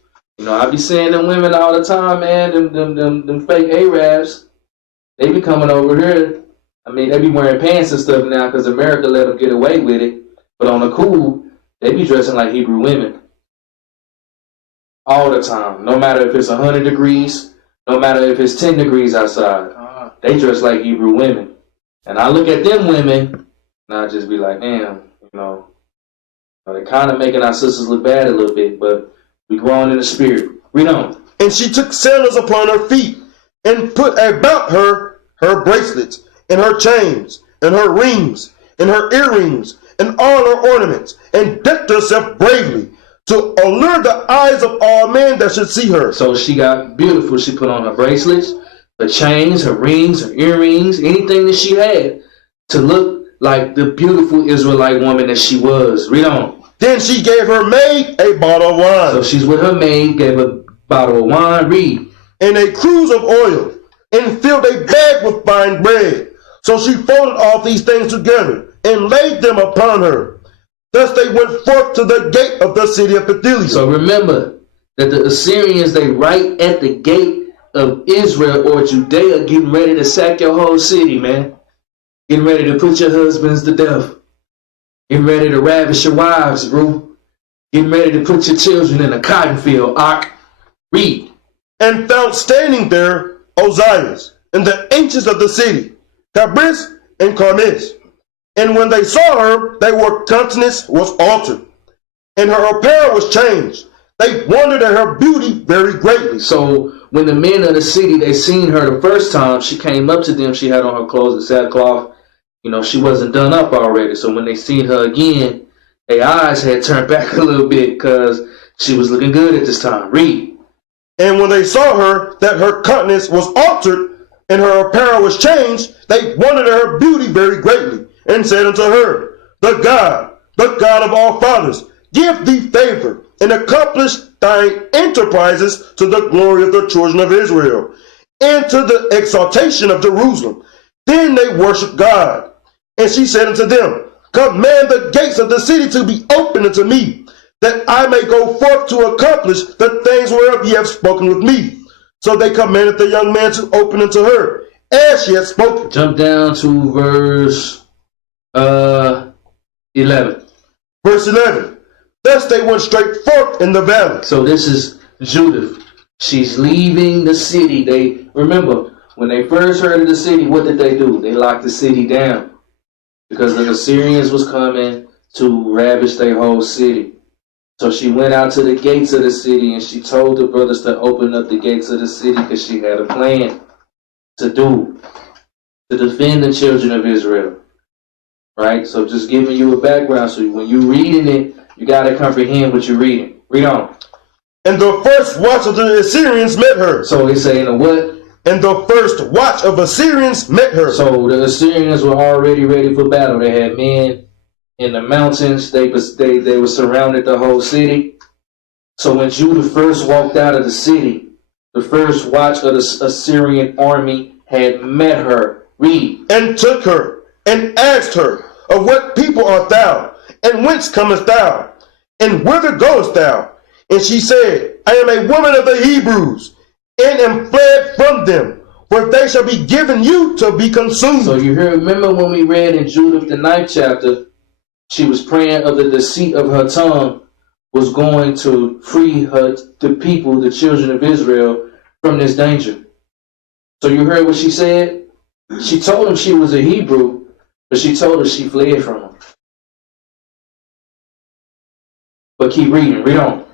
I be seeing them women all the time, man. Them fake Arabs. They be coming over here. I mean, they be wearing pants and stuff now because America let them get away with it. But on the cool, they be dressing like Hebrew women. All the time. No matter if it's 100 degrees, no matter if it's 10 degrees outside. They dress like Hebrew women. And I look at them women, and I just be like, damn, they're kind of making our sisters look bad a little bit, but we growing in the spirit. Read on. And she took sandals upon her feet, and put about her bracelets, and her chains, and her rings, and her earrings, and all her ornaments, and decked herself bravely, to allure the eyes of all men that should see her. So she got beautiful. She put on her bracelets. her chains, her rings, her earrings, anything that she had to look like the beautiful Israelite woman that she was. Read on. Then she gave her maid a bottle of wine. So she's with her maid, gave a bottle of wine. Read. And a cruse of oil, and filled a bag with fine bread. So she folded all these things together, and laid them upon her. Thus they went forth to the gate of the city of Pathilium. So remember that the Assyrians, they right at the gate of Israel or Judea, getting ready to sack your whole city, man. Getting ready to put your husbands to death. Getting ready to ravish your wives, bro. Getting ready to put your children in a cotton field. Read. And found standing there Ozias, and the ancients of the city, Cabris and Carmis. And when they saw her, their countenance was altered, and her apparel was changed. They wondered at her beauty very greatly. So when the men of the city, they seen her the first time, she came up to them. She had on her clothes of sackcloth. You know, she wasn't done up already. So when they seen her again, their eyes had turned back a little bit because she was looking good at this time. Read. And when they saw her, that her countenance was altered, and her apparel was changed, they wondered at her beauty very greatly, and said unto her, the God of all fathers, give thee favor, and accomplish thine enterprises to the glory of the children of Israel, and to the exaltation of Jerusalem. Then they worshiped God. And she said unto them, command the gates of the city to be opened unto me, that I may go forth to accomplish the things whereof ye have spoken with me. So they commanded the young man to open unto her, as she had spoken. Jump down to verse 11. Verse 11. Thus they went straight forth in the valley. So this is Judith. She's leaving the city. They remember when they first heard of the city, what did they do? They locked the city down because the Assyrians was coming to ravish their whole city. So she went out to the gates of the city and she told the brothers to open up the gates of the city because she had a plan to defend the children of Israel. Right? So just giving you a background. So when you're reading it, you got to comprehend what you're reading. Read on. And the first watch of the Assyrians met her. So he's saying the what? And the first watch of Assyrians met her. So the Assyrians were already ready for battle. They had men in the mountains. They were surrounded the whole city. So when Judah first walked out of the city, the first watch of the Assyrian army had met her. Read. And took her, and asked her, of what people art thou? And whence comest thou? And whither goest thou? And she said, I am a woman of the Hebrews, and am fled from them, for they shall be given you to be consumed. So you remember when we read in Judith the 9th chapter, she was praying of the deceit of her tongue was going to free her, the people, the children of Israel, from this danger. So you heard what she said? She told him she was a Hebrew, but she told her she fled from him. But keep reading. Read on.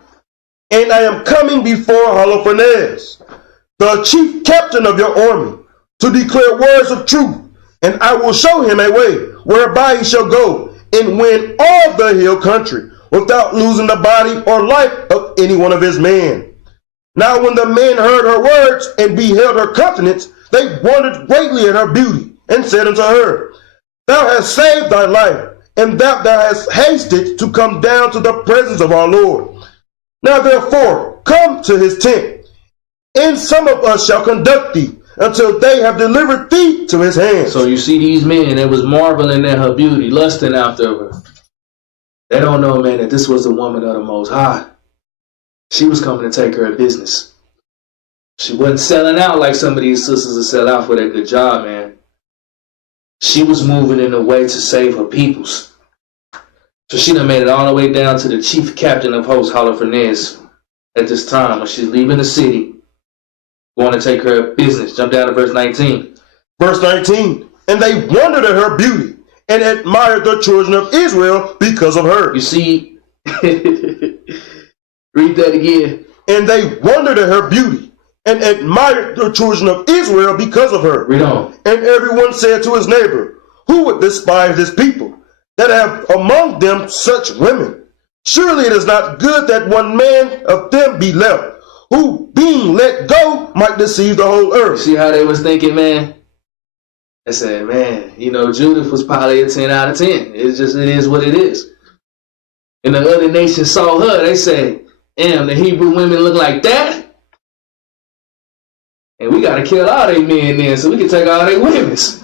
And I am coming before Holofernes, the chief captain of your army, to declare words of truth, and I will show him a way whereby he shall go and win all the hill country, without losing the body or life of any one of his men. Now when the men heard her words and beheld her countenance, they wondered greatly at her beauty, and said unto her, Thou hast saved thy life, and thou hast hasted to come down to the presence of our Lord. Now therefore come to his tent, and some of us shall conduct thee, until they have delivered thee to his hands. So you see these men that was marveling at her beauty, lusting after her. They don't know, man, that this was a woman of the Most High. She was coming to take care of business. She wasn't selling out like some of these sisters that sell out for their good job, man. She was moving in a way to save her peoples. So she done made it all the way down to the chief captain of hosts, Holofernes, at this time when she's leaving the city, going to take care of business. Jump down to verse 19. Verse 19. And they wondered at her beauty, and admired the children of Israel because of her. You see, read that again. And they wondered at her beauty, and admired the children of Israel because of her. Read on. And everyone said to his neighbor, Who would despise this people, that have among them such women? Surely it is not good that one man of them be left, who being let go might deceive the whole earth. See how they was thinking, man? They said, man, Judith was probably a 10 out of 10. It is what it is. And the other nations saw her. They said, damn, the Hebrew women look like that? And we got to kill all their men then so we can take all their women's.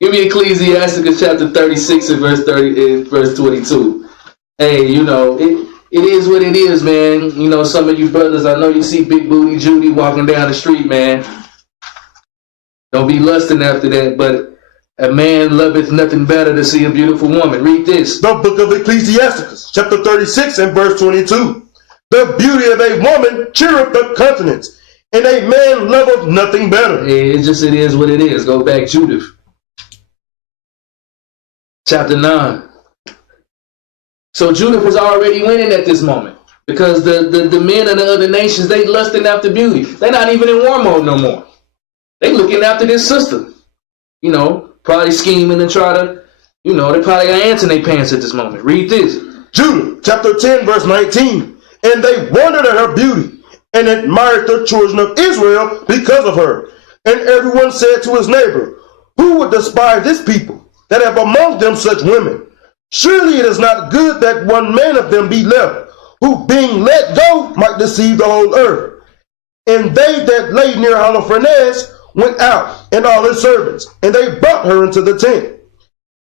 Give me Ecclesiasticus chapter 36 and verse 22. Hey, it is what it is, man. Some of you brothers, I know you see Big Booty Judy walking down the street, man. Don't be lusting after that, but a man loveth nothing better to see a beautiful woman. Read this. The book of Ecclesiasticus, chapter 36 and verse 22. The beauty of a woman cheereth the countenance, and a man loveth nothing better. Hey, it is what it is. Go back, Judith. Chapter 9. So Judith was already winning at this moment because the men of the other nations, they lusting after beauty. They're not even in war mode no more. They looking after this sister. Probably scheming and try to, they probably got ants in their pants at this moment. Read this. Judith, chapter 10, verse 19. And they wondered at her beauty and admired the children of Israel because of her. And everyone said to his neighbor, who would despise this people that have among them such women? Surely it is not good that one man of them be left, who being let go might deceive the whole earth. And they that lay near Holofernes went out, and all his servants, and they brought her into the tent.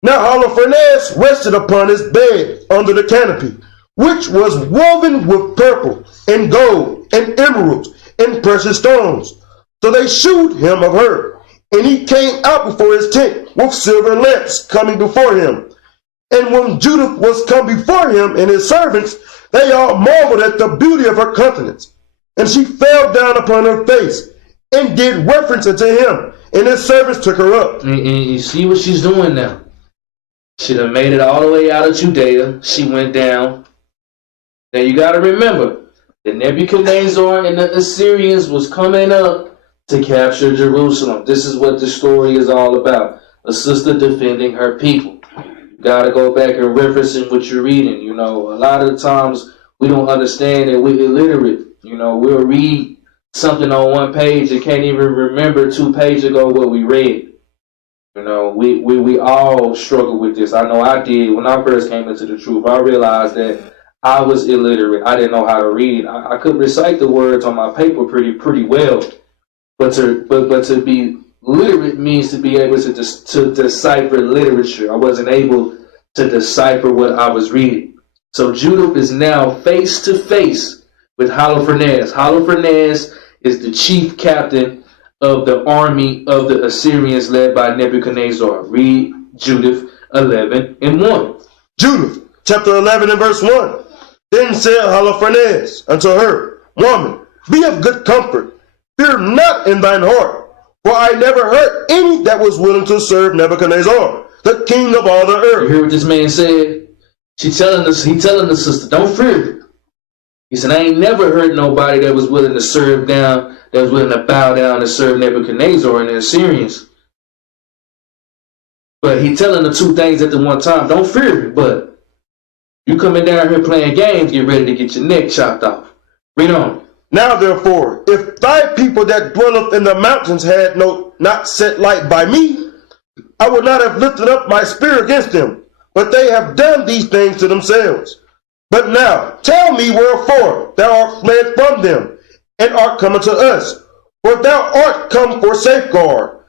Now Holofernes rested upon his bed under the canopy, which was woven with purple, and gold, and emeralds, and precious stones. So they shewed him of her, and he came out before his tent with silver lamps coming before him. And when Judith was come before him and his servants, they all marveled at the beauty of her countenance. And she fell down upon her face, and did reference unto him, and his servants took her up. And you see what she's doing now. She done made it all the way out of Judea. She went down. Now you got to remember that Nebuchadnezzar and the Assyrians was coming up to capture Jerusalem. This is what the story is all about. A sister defending her people. You got to go back and reference what you're reading. A lot of the times we don't understand that we're illiterate. We'll read something on one page and can't even remember 2 pages ago what we read. We all struggle with this. I know I did when I first came into the truth. I realized that I was illiterate. I didn't know how to read. I could recite the words on my paper pretty well, but to be literate means to be able to decipher literature. I wasn't able to decipher what I was reading. So Judith is now face to face with Holofernes. Holofernes is the chief captain of the army of the Assyrians led by Nebuchadnezzar. Read Judith 11 and 1. Judith, chapter 11 and verse 1. Then said Holofernes unto her, Woman, be of good comfort. Fear not in thine heart, for I never heard any that was willing to serve Nebuchadnezzar, the king of all the earth. You hear what this man said? He telling the sister, don't fear. He said, I ain't never heard nobody that was willing to serve down, that was willing to bow down and serve Nebuchadnezzar and the Assyrians. But he telling the 2 things at the one time. Don't fear, but you coming down here playing games, get ready to get your neck chopped off. Read on. Now therefore, if thy people that dwelleth in the mountains had not set light by me, I would not have lifted up my spear against them, but they have done these things to themselves. But now tell me wherefore thou art fled from them, and art come unto us. For thou art come for safeguard.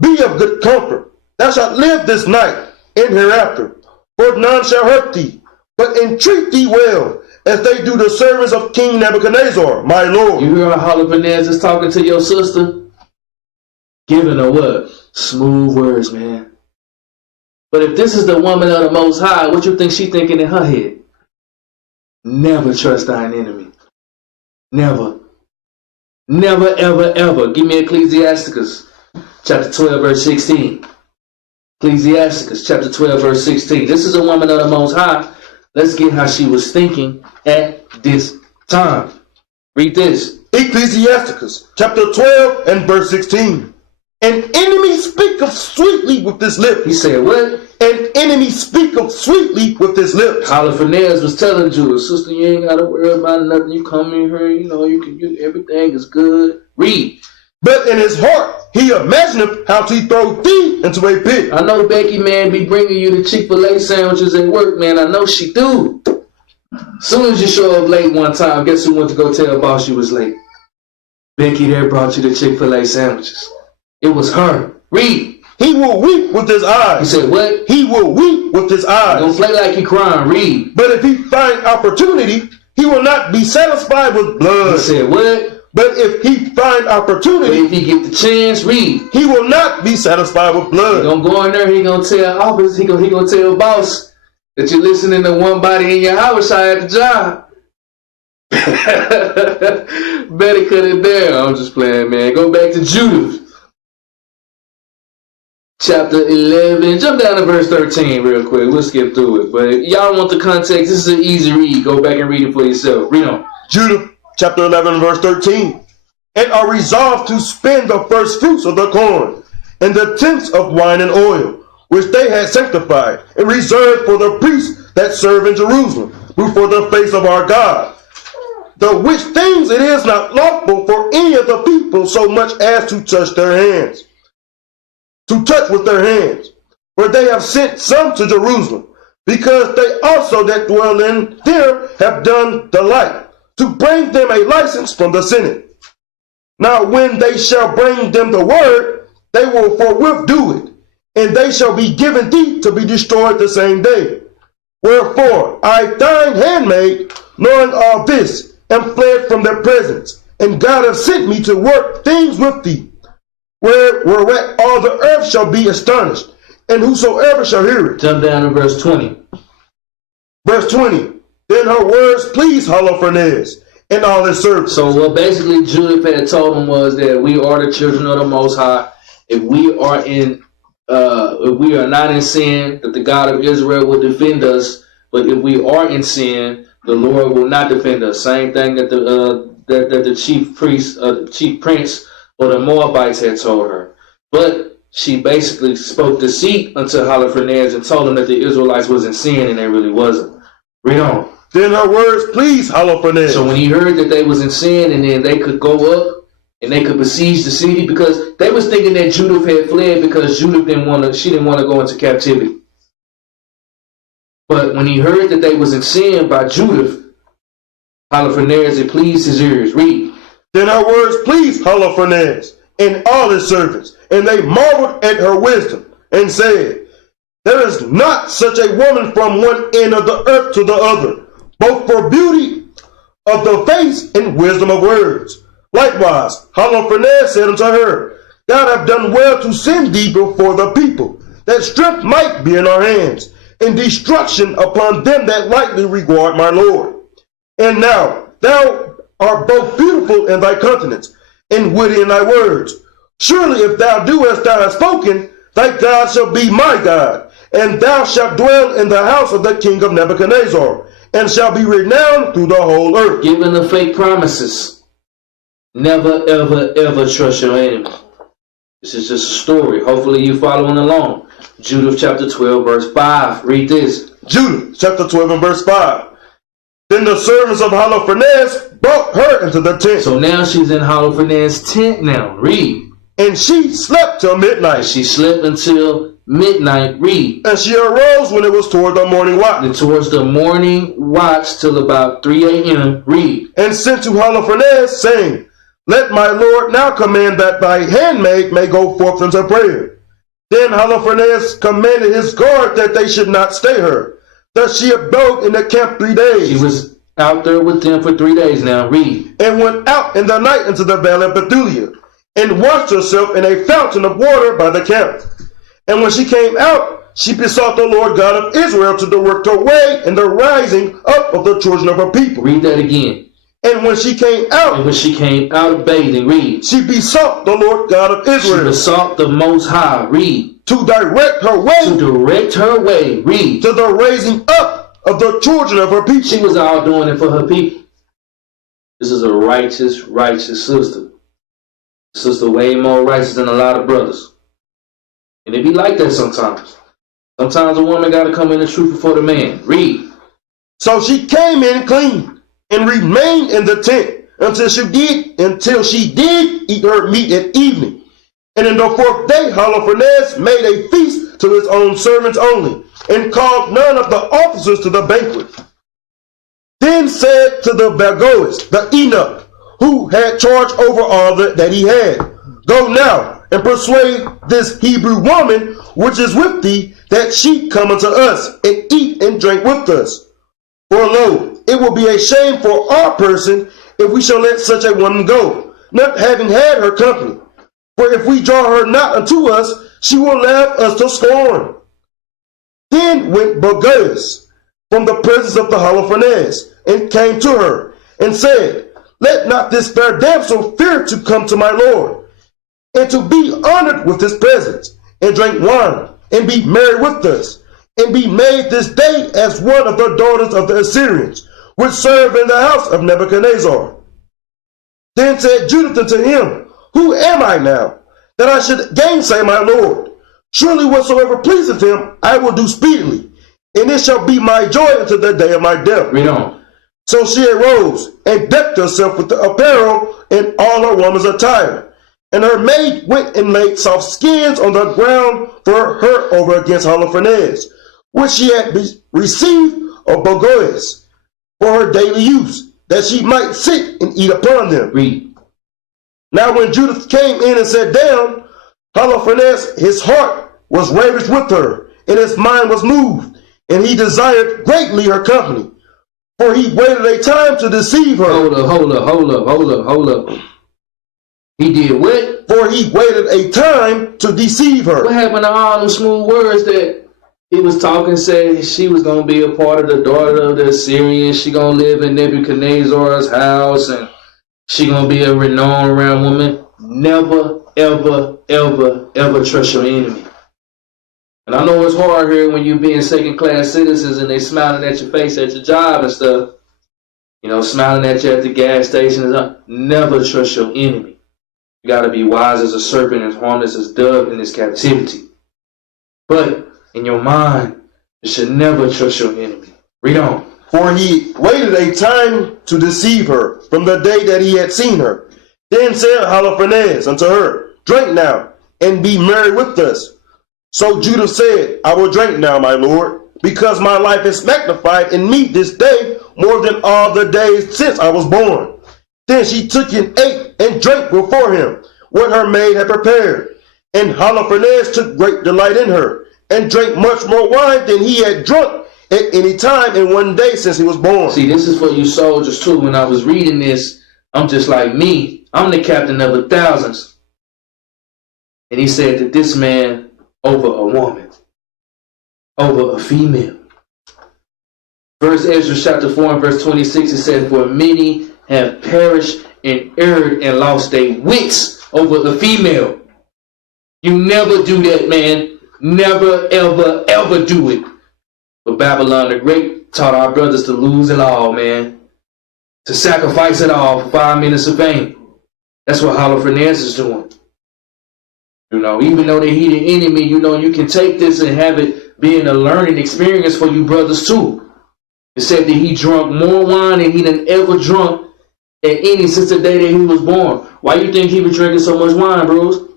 Be of good comfort. Thou shalt live this night, and hereafter. For none shall hurt thee, but entreat thee well, as they do the servants of King Nebuchadnezzar, my lord. You hear how Holofernes is talking to your sister? Giving her what? Smooth words, man. But if this is the woman of the Most High, what you think she thinking in her head? Never trust thine enemy. Never. Never, ever, ever. Give me Ecclesiasticus chapter 12, verse 16. Ecclesiasticus chapter 12, verse 16. This is a woman of the Most High. Let's get how she was thinking at this time. Read this. Ecclesiasticus chapter 12 and verse 16. An enemy speaketh sweetly with his lips. He said, what? An enemy speaketh sweetly with his lips. Holofernes was telling Judith, sister, you ain't got to worry about nothing. You come in here, everything is good. Read. But in his heart he imagineth how to throw thee into a pit. I know Becky, man, be bringing you the Chick-fil-A sandwiches at work, man. I know she do. Soon as you show up late one time, guess who went to go tell boss you was late? Becky there brought you the Chick-fil-A sandwiches. It was her. Read. He will weep with his eyes. He said what? He will weep with his eyes. Don't play like you crying. Read. But if he find opportunity, he will not be satisfied with blood. He said what? But if he find opportunity, but if he get the chance, read. He will not be satisfied with blood. He gonna go in there. He gonna tell office. He gonna tell boss that you're listening to Onebody in your house at the job. Better cut it down. I'm just playing, man. Go back to Judith. Chapter 11. Jump down to verse 13 real quick. We'll skip through it. But if y'all want the context, this is an easy read. Go back and read it for yourself. Read on. Judith chapter 11 verse 13. And are resolved to spend the first fruits of the corn and the tenths of wine and oil, which they had sanctified and reserved for the priests that serve in Jerusalem before the face of our God. The which things it is not lawful for any of the people so much as to touch their hands. To touch with their hands. For they have sent some to Jerusalem, because they also that dwell in there have done the like, to bring them a license from the Senate. Now when they shall bring them the word, they will forthwith do it, and they shall be given thee to be destroyed the same day. Wherefore I thine handmaid, knowing all this, am fled from their presence, and God hath sent me to work things with thee, whereat all the earth shall be astonished, and whosoever shall hear it. Jump down to verse 20. Verse 20. Then her words pleased Holofernes and all his servants. So what basically Judith had told him was that we are the children of the Most High. If we are not in sin, that the God of Israel will defend us. But if we are in sin, the Lord will not defend us. Same thing that the chief priest, chief prince, or the Moabites had told her. But she basically spoke deceit unto Holofernes and told him that the Israelites was in sin, and they really wasn't. Read on. Then her words pleased Holofernes. So when he heard that they was in sin, and then they could go up and they could besiege the city, because they was thinking that Judith had fled because Judith didn't want to go into captivity. But when he heard that they was in sin by Judith, Holofernes, it pleased his ears. Read. Then her words pleased Holofernes and all his servants, and they marveled at her wisdom, and said, there is not such a woman from one end of the earth to the other, both for beauty of the face and wisdom of words. Likewise, Holofernes said unto her, God hath done well to send thee before the people, that strength might be in our hands, and destruction upon them that lightly regard my Lord. And now thou art both beautiful in thy countenance, and witty in thy words. Surely if thou do as thou hast spoken, thy God shall be my God, and thou shalt dwell in the house of the king of Nebuchadnezzar, and shall be renowned through the whole earth. Giving the fake promises. Never, ever, ever trust your enemy. This is just a story. Hopefully you following along. Judith chapter 12, verse 5. Read this. Judith chapter 12 and verse 5. Then the servants of Holofernes brought her into the tent. So now she's in Holofernes' tent now. Read. And she slept till midnight. She slept until midnight. Read. And she arose when it was toward the morning watch. And towards the morning watch till about 3 a.m. Read. And sent to Holofernes, saying, let my Lord now command that thy handmaid may go forth unto prayer. Then Holofernes commanded his guard that they should not stay her. Thus she abode in the camp 3 days. She was out there with them for 3 days now. Read. And went out in the night into the valley of Bethulia, and washed herself in a fountain of water by the camp. And when she came out, she besought the Lord God of Israel to direct her way in the rising up of the children of her people. Read that again. And when she came out, of bathing, read. She besought the Lord God of Israel. She besought the Most High, read. To direct her way. To direct her way, read. To the raising up of the children of her people. She was all doing it for her people. This is a righteous, righteous sister. Sister way more righteous than a lot of brothers. And it be like that sometimes. Sometimes a woman got to come in the truth before the man. Read. So she came in clean and remained in the tent until she did eat her meat at evening. And in the 4th day, Holofernes made a feast to his own servants only, and called none of the officers to the banquet. Then said to the Bagoas, the eunuch, who had charge over all that he had, Go now and persuade this Hebrew woman which is with thee, that she come unto us and eat and drink with us. For lo, it will be a shame for our person if we shall let such a woman go, not having had her company. For if we draw her not unto us, she will laugh us to scorn. Then went Bagoas from the presence of the Holofernes, and came to her, and said, Let not this fair damsel fear to come to my lord, and to be honored with his presence, and drink wine, and be merry with us, and be made this day as one of the daughters of the Assyrians, which serve in the house of Nebuchadnezzar. Then said Judith unto him, Who am I now, that I should gainsay my lord? Surely whatsoever pleaseth him, I will do speedily, and it shall be my joy until the day of my death. Read on. So she arose, and decked herself with the apparel and all her woman's attire. And her maid went and laid soft skins on the ground for her over against Holofernes, which she had received of Bagoas for her daily use, that she might sit and eat upon them. Read. Now when Judith came in and sat down, Holofernes, his heart was ravished with her, and his mind was moved, and he desired greatly her company. For he waited a time to deceive her. Hold up. He did what? For he waited a time to deceive her. What happened to all them smooth words that he was talking, said she was going to be a part of the daughter of the Assyrians. She going to live in Nebuchadnezzar's house, and she going to be a renowned around woman. Never, ever, ever, ever trust your enemy. And I know it's hard here when you being second-class citizens and they smiling at your face at your job and stuff. You know, smiling at you at the gas station and stuff. Never trust your enemy. You got to be wise as a serpent and harmless as a dove in this captivity. But in your mind, you should never trust your enemy. Read on. For he waited a time to deceive her from the day that he had seen her. Then said Holofernes unto her, Drink now, and be merry with us. So Judith said, I will drink now, my lord, because my life is magnified in me this day more than all the days since I was born. Then she took and ate and drank before him what her maid had prepared. And Holofernes took great delight in her, and drank much more wine than he had drunk at any time in one day since he was born. See, this is for you soldiers too. When I was reading this, I'm just like me. I'm the captain of the thousands. And he said that this man over a woman, over a female. Verse Ezra chapter 4 and verse 26, it said, For many have perished and erred and lost their wits over a female. You never do that, man. Never, ever, ever do it. But Babylon the Great taught our brothers to lose it all, man. To sacrifice it all for 5 minutes of fame. That's what Holofernes is doing. You know, even though they he the enemy, you know, you can take this and have it being a learning experience for you brothers too. It said that he drunk more wine than he done ever drunk at any since the day that he was born. Why you think he was drinking so much wine, bros?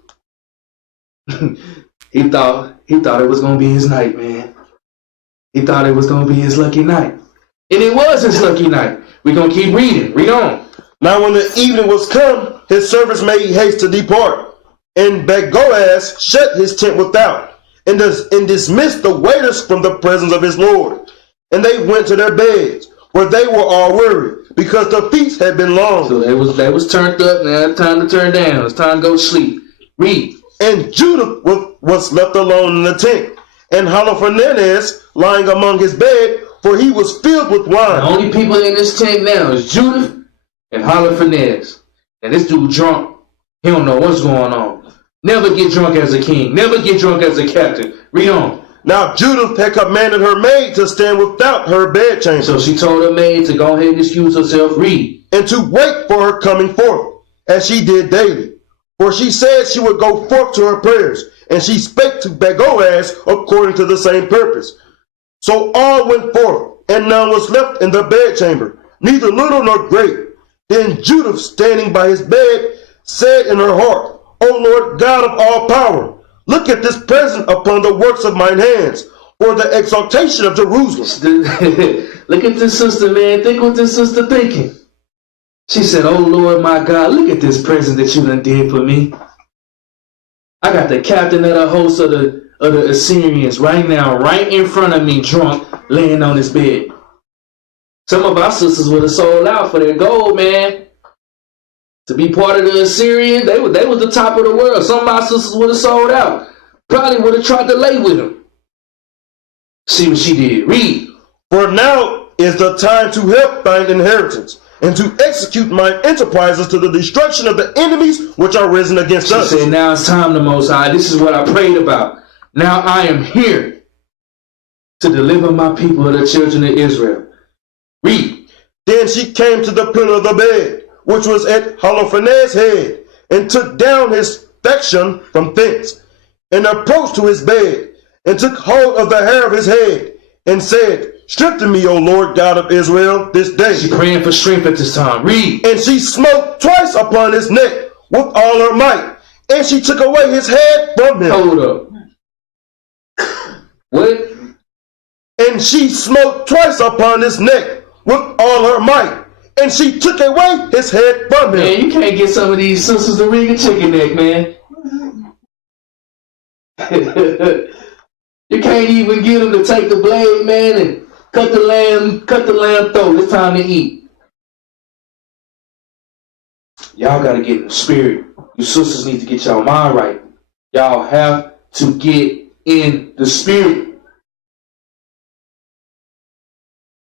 He thought it was gonna be his night, man. He thought it was gonna be his lucky night. And it was his lucky night. We're gonna keep reading. Read on. Now when the evening was come, his servants made haste to depart. And Bagoas shut his tent without, and dismissed the waiters from the presence of his lord. And they went to their beds, where they were all weary, because the feast had been long. So they was turned up. Now it's time to turn down. It's time to go to sleep. Read. And Judith was left alone in the tent, and Holofernes lying among his bed, for he was filled with wine. The only people in this tent now is Judith and Holofernes. And this dude drunk. He don't know what's going on. Never get drunk as a king. Never get drunk as a captain. Read on. Now Judith had commanded her maid to stand without her bedchamber. So she told her maid to go ahead and excuse herself. Read. And to wait for her coming forth, as she did daily. For she said she would go forth to her prayers, and she spake to Boaz according to the same purpose. So all went forth, and none was left in the bedchamber, neither little nor great. Then Judith, standing by his bed, said in her heart, O Lord God of all power, look at this present upon the works of mine hands, for the exaltation of Jerusalem. Look at this sister, man. Think what this sister thinking. She said, oh Lord my God, look at this present that you done did for me. I got the captain of the host of the Assyrians right now, right in front of me, drunk, laying on his bed. Some of our sisters would have sold out for their gold, man. To be part of the Assyrians, they was the top of the world. Some of our sisters would have sold out. Probably would have tried to lay with him. See what she did. Read. For now is the time to help thine inheritance, and to execute mine enterprises to the destruction of the enemies which are risen against us. She said, now it's time, the Most High. This is what I prayed about. Now I am here to deliver my people, the children of Israel. Read. Then she came to the pillar of the bed, which was at Holophanez's head, and took down his faction from thence, and approached to his bed, and took hold of the hair of his head, and said, strengthen me, O Lord God of Israel, this day. She praying for strength at this time. Read. And she smote twice upon his neck with all her might, and she took away his head from him. Hold up. What? And she smote twice upon his neck with all her might, and she took away his head from him. Man, you can't get some of these sisters to ring a chicken neck, man. You can't even get them to take the blade, man, and cut the lamb throat. It's time to eat. Y'all got to get in the spirit. You sisters need to get y'all mind right. Y'all have to get in the spirit.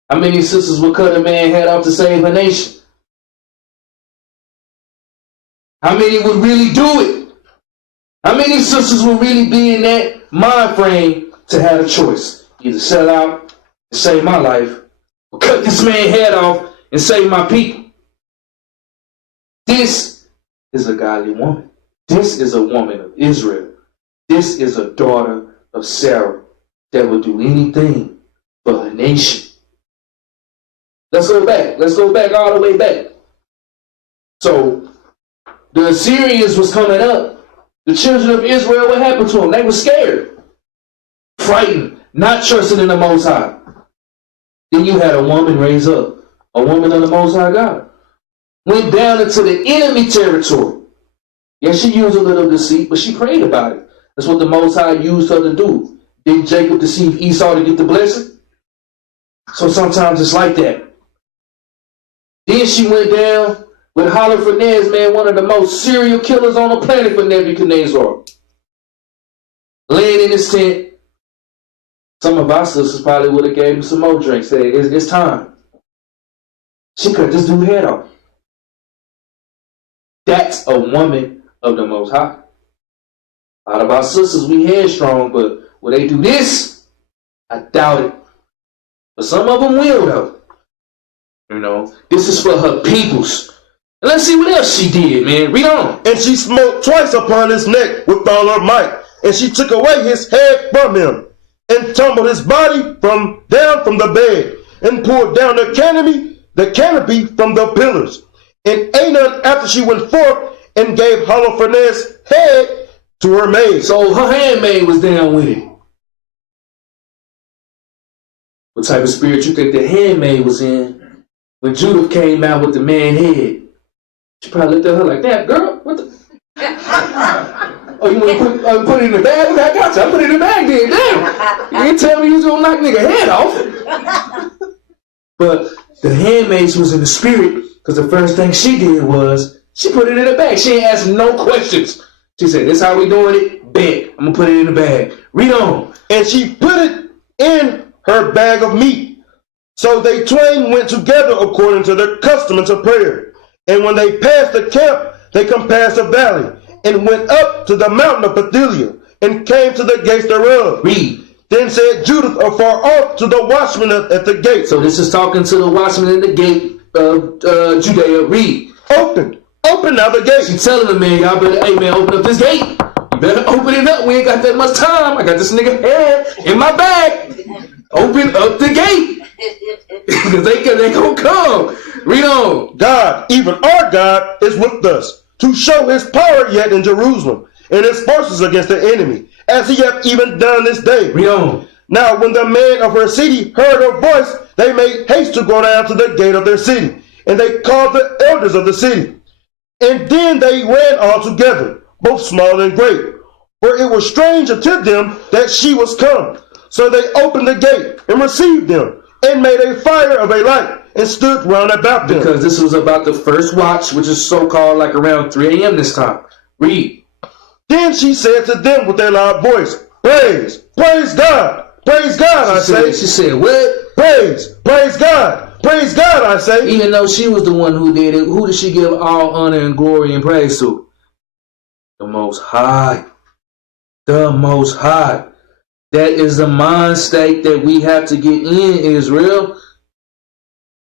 How many sisters would cut a man's head off to save a nation? How many would really do it? How many sisters would really be in that mind frame to have a choice? Either sell out and save my life, or cut this man's head off and save my people. This is a godly woman. This is a woman of Israel. This is a daughter of Sarah that will do anything for her nation. Let's go back. Let's go back all the way back. So, the Assyrians was coming up. The children of Israel, what happened to them? They were scared, frightened, not trusting in the Most High. Then you had a woman raise up, a woman of the Most High God. Went down into the enemy territory. Yes, she used a little deceit, but she prayed about it. That's what the Most High used her to do. Did Jacob deceive Esau to get the blessing? So sometimes it's like that. Then she went down with Holophanez, man, one of the most serial killers on the planet for Nebuchadnezzar. Laying in his tent. Some of our sisters probably would have gave him some more drinks. Said, it's time. She cut this dude's head off. That's a woman of the Most High. A lot of our sisters, we headstrong, but will they do this? I doubt it. But some of them will, though. You know, this is for her peoples. And let's see what else she did, man. Read on. And she smote twice upon his neck with all her might, and she took away his head from him, and tumbled his body down from the bed, and pulled down the canopy from the pillars. And Anan, after she went forth, and gave Holophanez's head to her maid. So her handmaid was down with it. What type of spirit you think the handmaid was in when Judith came out with the man's head? She probably looked at her like, that girl, what the? Oh, you want to put it in the bag? Okay, I got you. I put it in the bag then. Damn. You didn't tell me you was going to knock nigga head off. But the handmaid was in the spirit, because the first thing she did was she put it in the bag. She ain't asked no questions. She said, this how we doing it? Bet. I'm going to put it in the bag. Read on. And she put it in her bag of meat. So they twain went together according to their custom into prayer. And when they passed the camp, they compassed the valley, and went up to the mountain of Pathelia, and came to the gates thereof. Read. Then said Judith afar off to the watchman at the gate. So this is talking to the watchman in the gate of Judea. Read. Open, open now the She gate. telling the man, y'all better, hey man, open up this gate. You better open it up. We ain't got that much time. I got this nigga hair in my bag. Open up the gate. Because they gonna come. Read on. God, even our God, is with us, to show his power yet in Jerusalem, and his forces against the enemy, as he hath even done this day. Read on. Now when the men of her city heard her voice, they made haste to go down to the gate of their city, and they called the elders of the city. And then they ran all together, both small and great, for it was strange unto them that she was come. So they opened the gate and received them, and made a fire of a light, and stood round about them. Because this was about the first watch, which is so-called like around 3 a.m. this time. Read. Then she said to them with a loud voice, Praise, praise God, I say. She said, what? Praise God, I say. Even though she was the one who did it, who did she give all honor and glory and praise to? The Most High. The Most High. That is the mind state that we have to get in, Israel.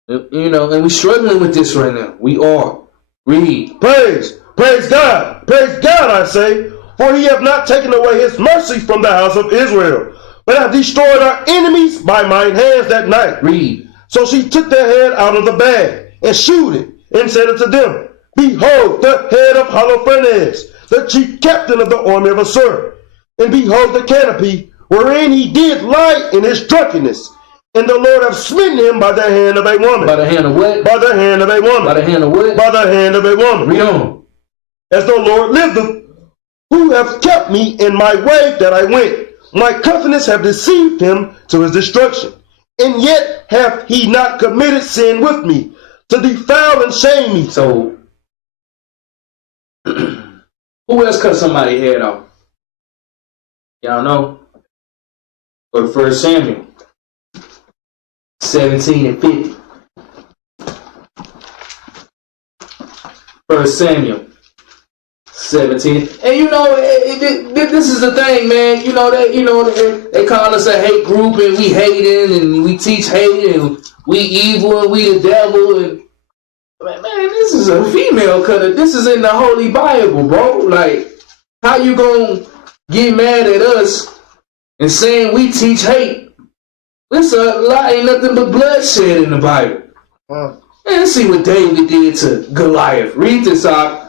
You know, and we're struggling with this right now. We are. Read. Praise God, I say. For he hath not taken away his mercy from the house of Israel, but hath destroyed our enemies by mine hands that night. Read. So she took their head out of the bag, and shewed it, and said unto them, Behold the head of Holofernes, the chief captain of the army of Assur. And behold the canopy, wherein he did lie in his drunkenness. And the Lord hath smitten him by the hand of a woman. By the hand of what? By the hand of a woman. By the hand of what? By the hand of a woman. Read on. As the Lord liveth, who hath kept me in my way that I went. My countenance have deceived him to his destruction. And yet hath he not committed sin with me, to defile and shame me. So, who else cut somebody's head off? Y'all know? Go to 1 Samuel 17 and 50. 1 Samuel 17. And you know, this is the thing, man. You know, they call us a hate group, and we hating, and we teach hate, and we evil, and we the devil. And man, this is a female cutter. This is in the Holy Bible, bro. Like, how you gonna get mad at us and saying we teach hate? This a lie, ain't nothing but bloodshed in the Bible. Man, let's see what David did to Goliath. Read this out.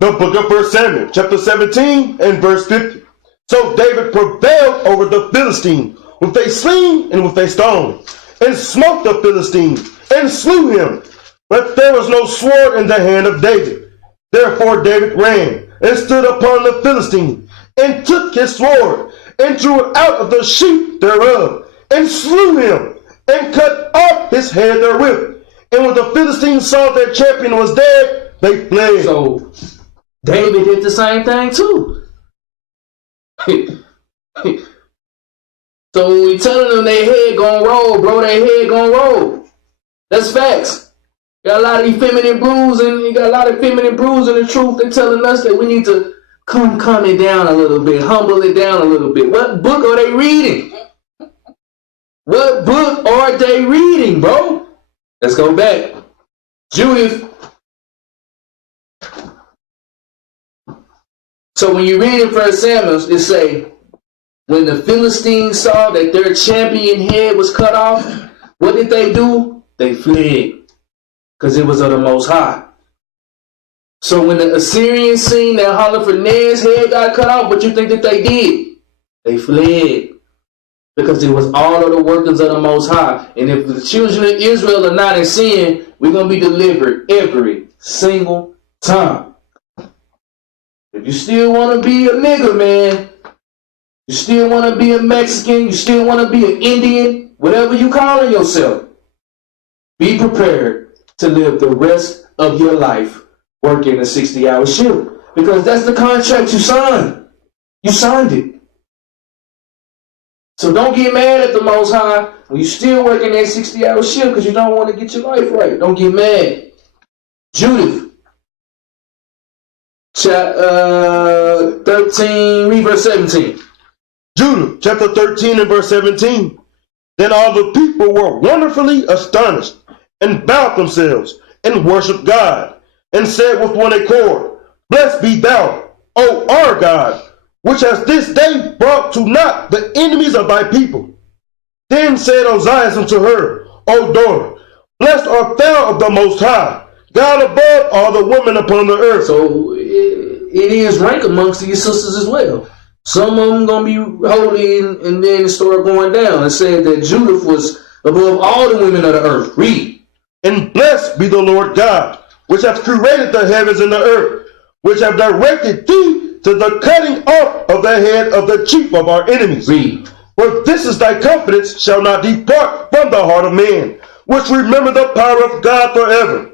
The book of 1 Samuel, chapter 17 and verse 50. So David prevailed over the Philistine with a sling and with a stone, and smote the Philistine, and slew him. But there was no sword in the hand of David. Therefore David ran, and stood upon the Philistine, and took his sword, and drew it out of the sheath thereof, and slew him, and cut off his head therewith. And when the Philistines saw their champion was dead, they fled. So David did the same thing too. So when we telling them their head gonna roll, bro, their head gonna roll. That's facts. Got a lot of feminine brews, and you got a lot of feminine brews in the truth. They're telling us that we need to calm it down a little bit, humble it down a little bit. What book are they reading? What book are they reading, bro? Let's go back. Judith. So when you read in 1 Samuel, it say, when the Philistines saw that their champion head was cut off, what did they do? They fled, because it was of the Most High. So when the Assyrians seen that Holofernes' head got cut off, what you think that they did? They fled, because it was all of the workings of the Most High. And if the children of Israel are not in sin, we're going to be delivered every single time. If you still want to be a nigga, man, you still want to be a Mexican, you still want to be an Indian, whatever you calling yourself, be prepared to live the rest of your life working a 60-hour shift, because that's the contract you signed. You signed it. So don't get mad at the Most High when you still working that 60-hour shift because you don't want to get your life right. Don't get mad. Judith. Chapter 13, read verse 17. Judith, chapter 13 and verse 17. Then all the people were wonderfully astonished, and bowed themselves, and worshipped God. and said with one accord, Blessed be thou, O our God, which has this day brought to naught the enemies of thy people. Then said Ozias unto her, O daughter, blessed art thou of the Most High, God above all the women upon the earth. So it is rank amongst these sisters as well. Some of them gonna be holy and then start going down. It said that Judith was above all the women of the earth. Read. And blessed be the Lord God, which hath created the heavens and the earth, which have directed thee to the cutting off of the head of the chief of our enemies. Read. For this is thy confidence shall not depart from the heart of man, which remember the power of God forever.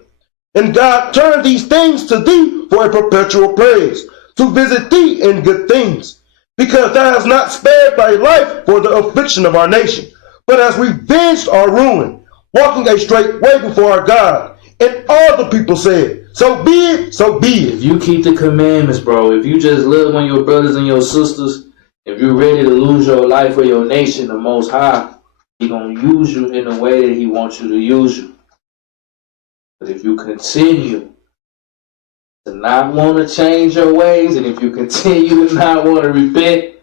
And God turned these things to thee for a perpetual praise, to visit thee in good things, because thou hast not spared thy life for the affliction of our nation, but hast revenged our ruin, walking a straight way before our God. And all the people said, So be it, so be it. If you keep the commandments, bro, if you just love on your brothers and your sisters, if you're ready to lose your life for your nation, the Most High, He gonna use you in the way that He wants you to use you. But if you continue to not want to change your ways, and if you continue to not want to repent,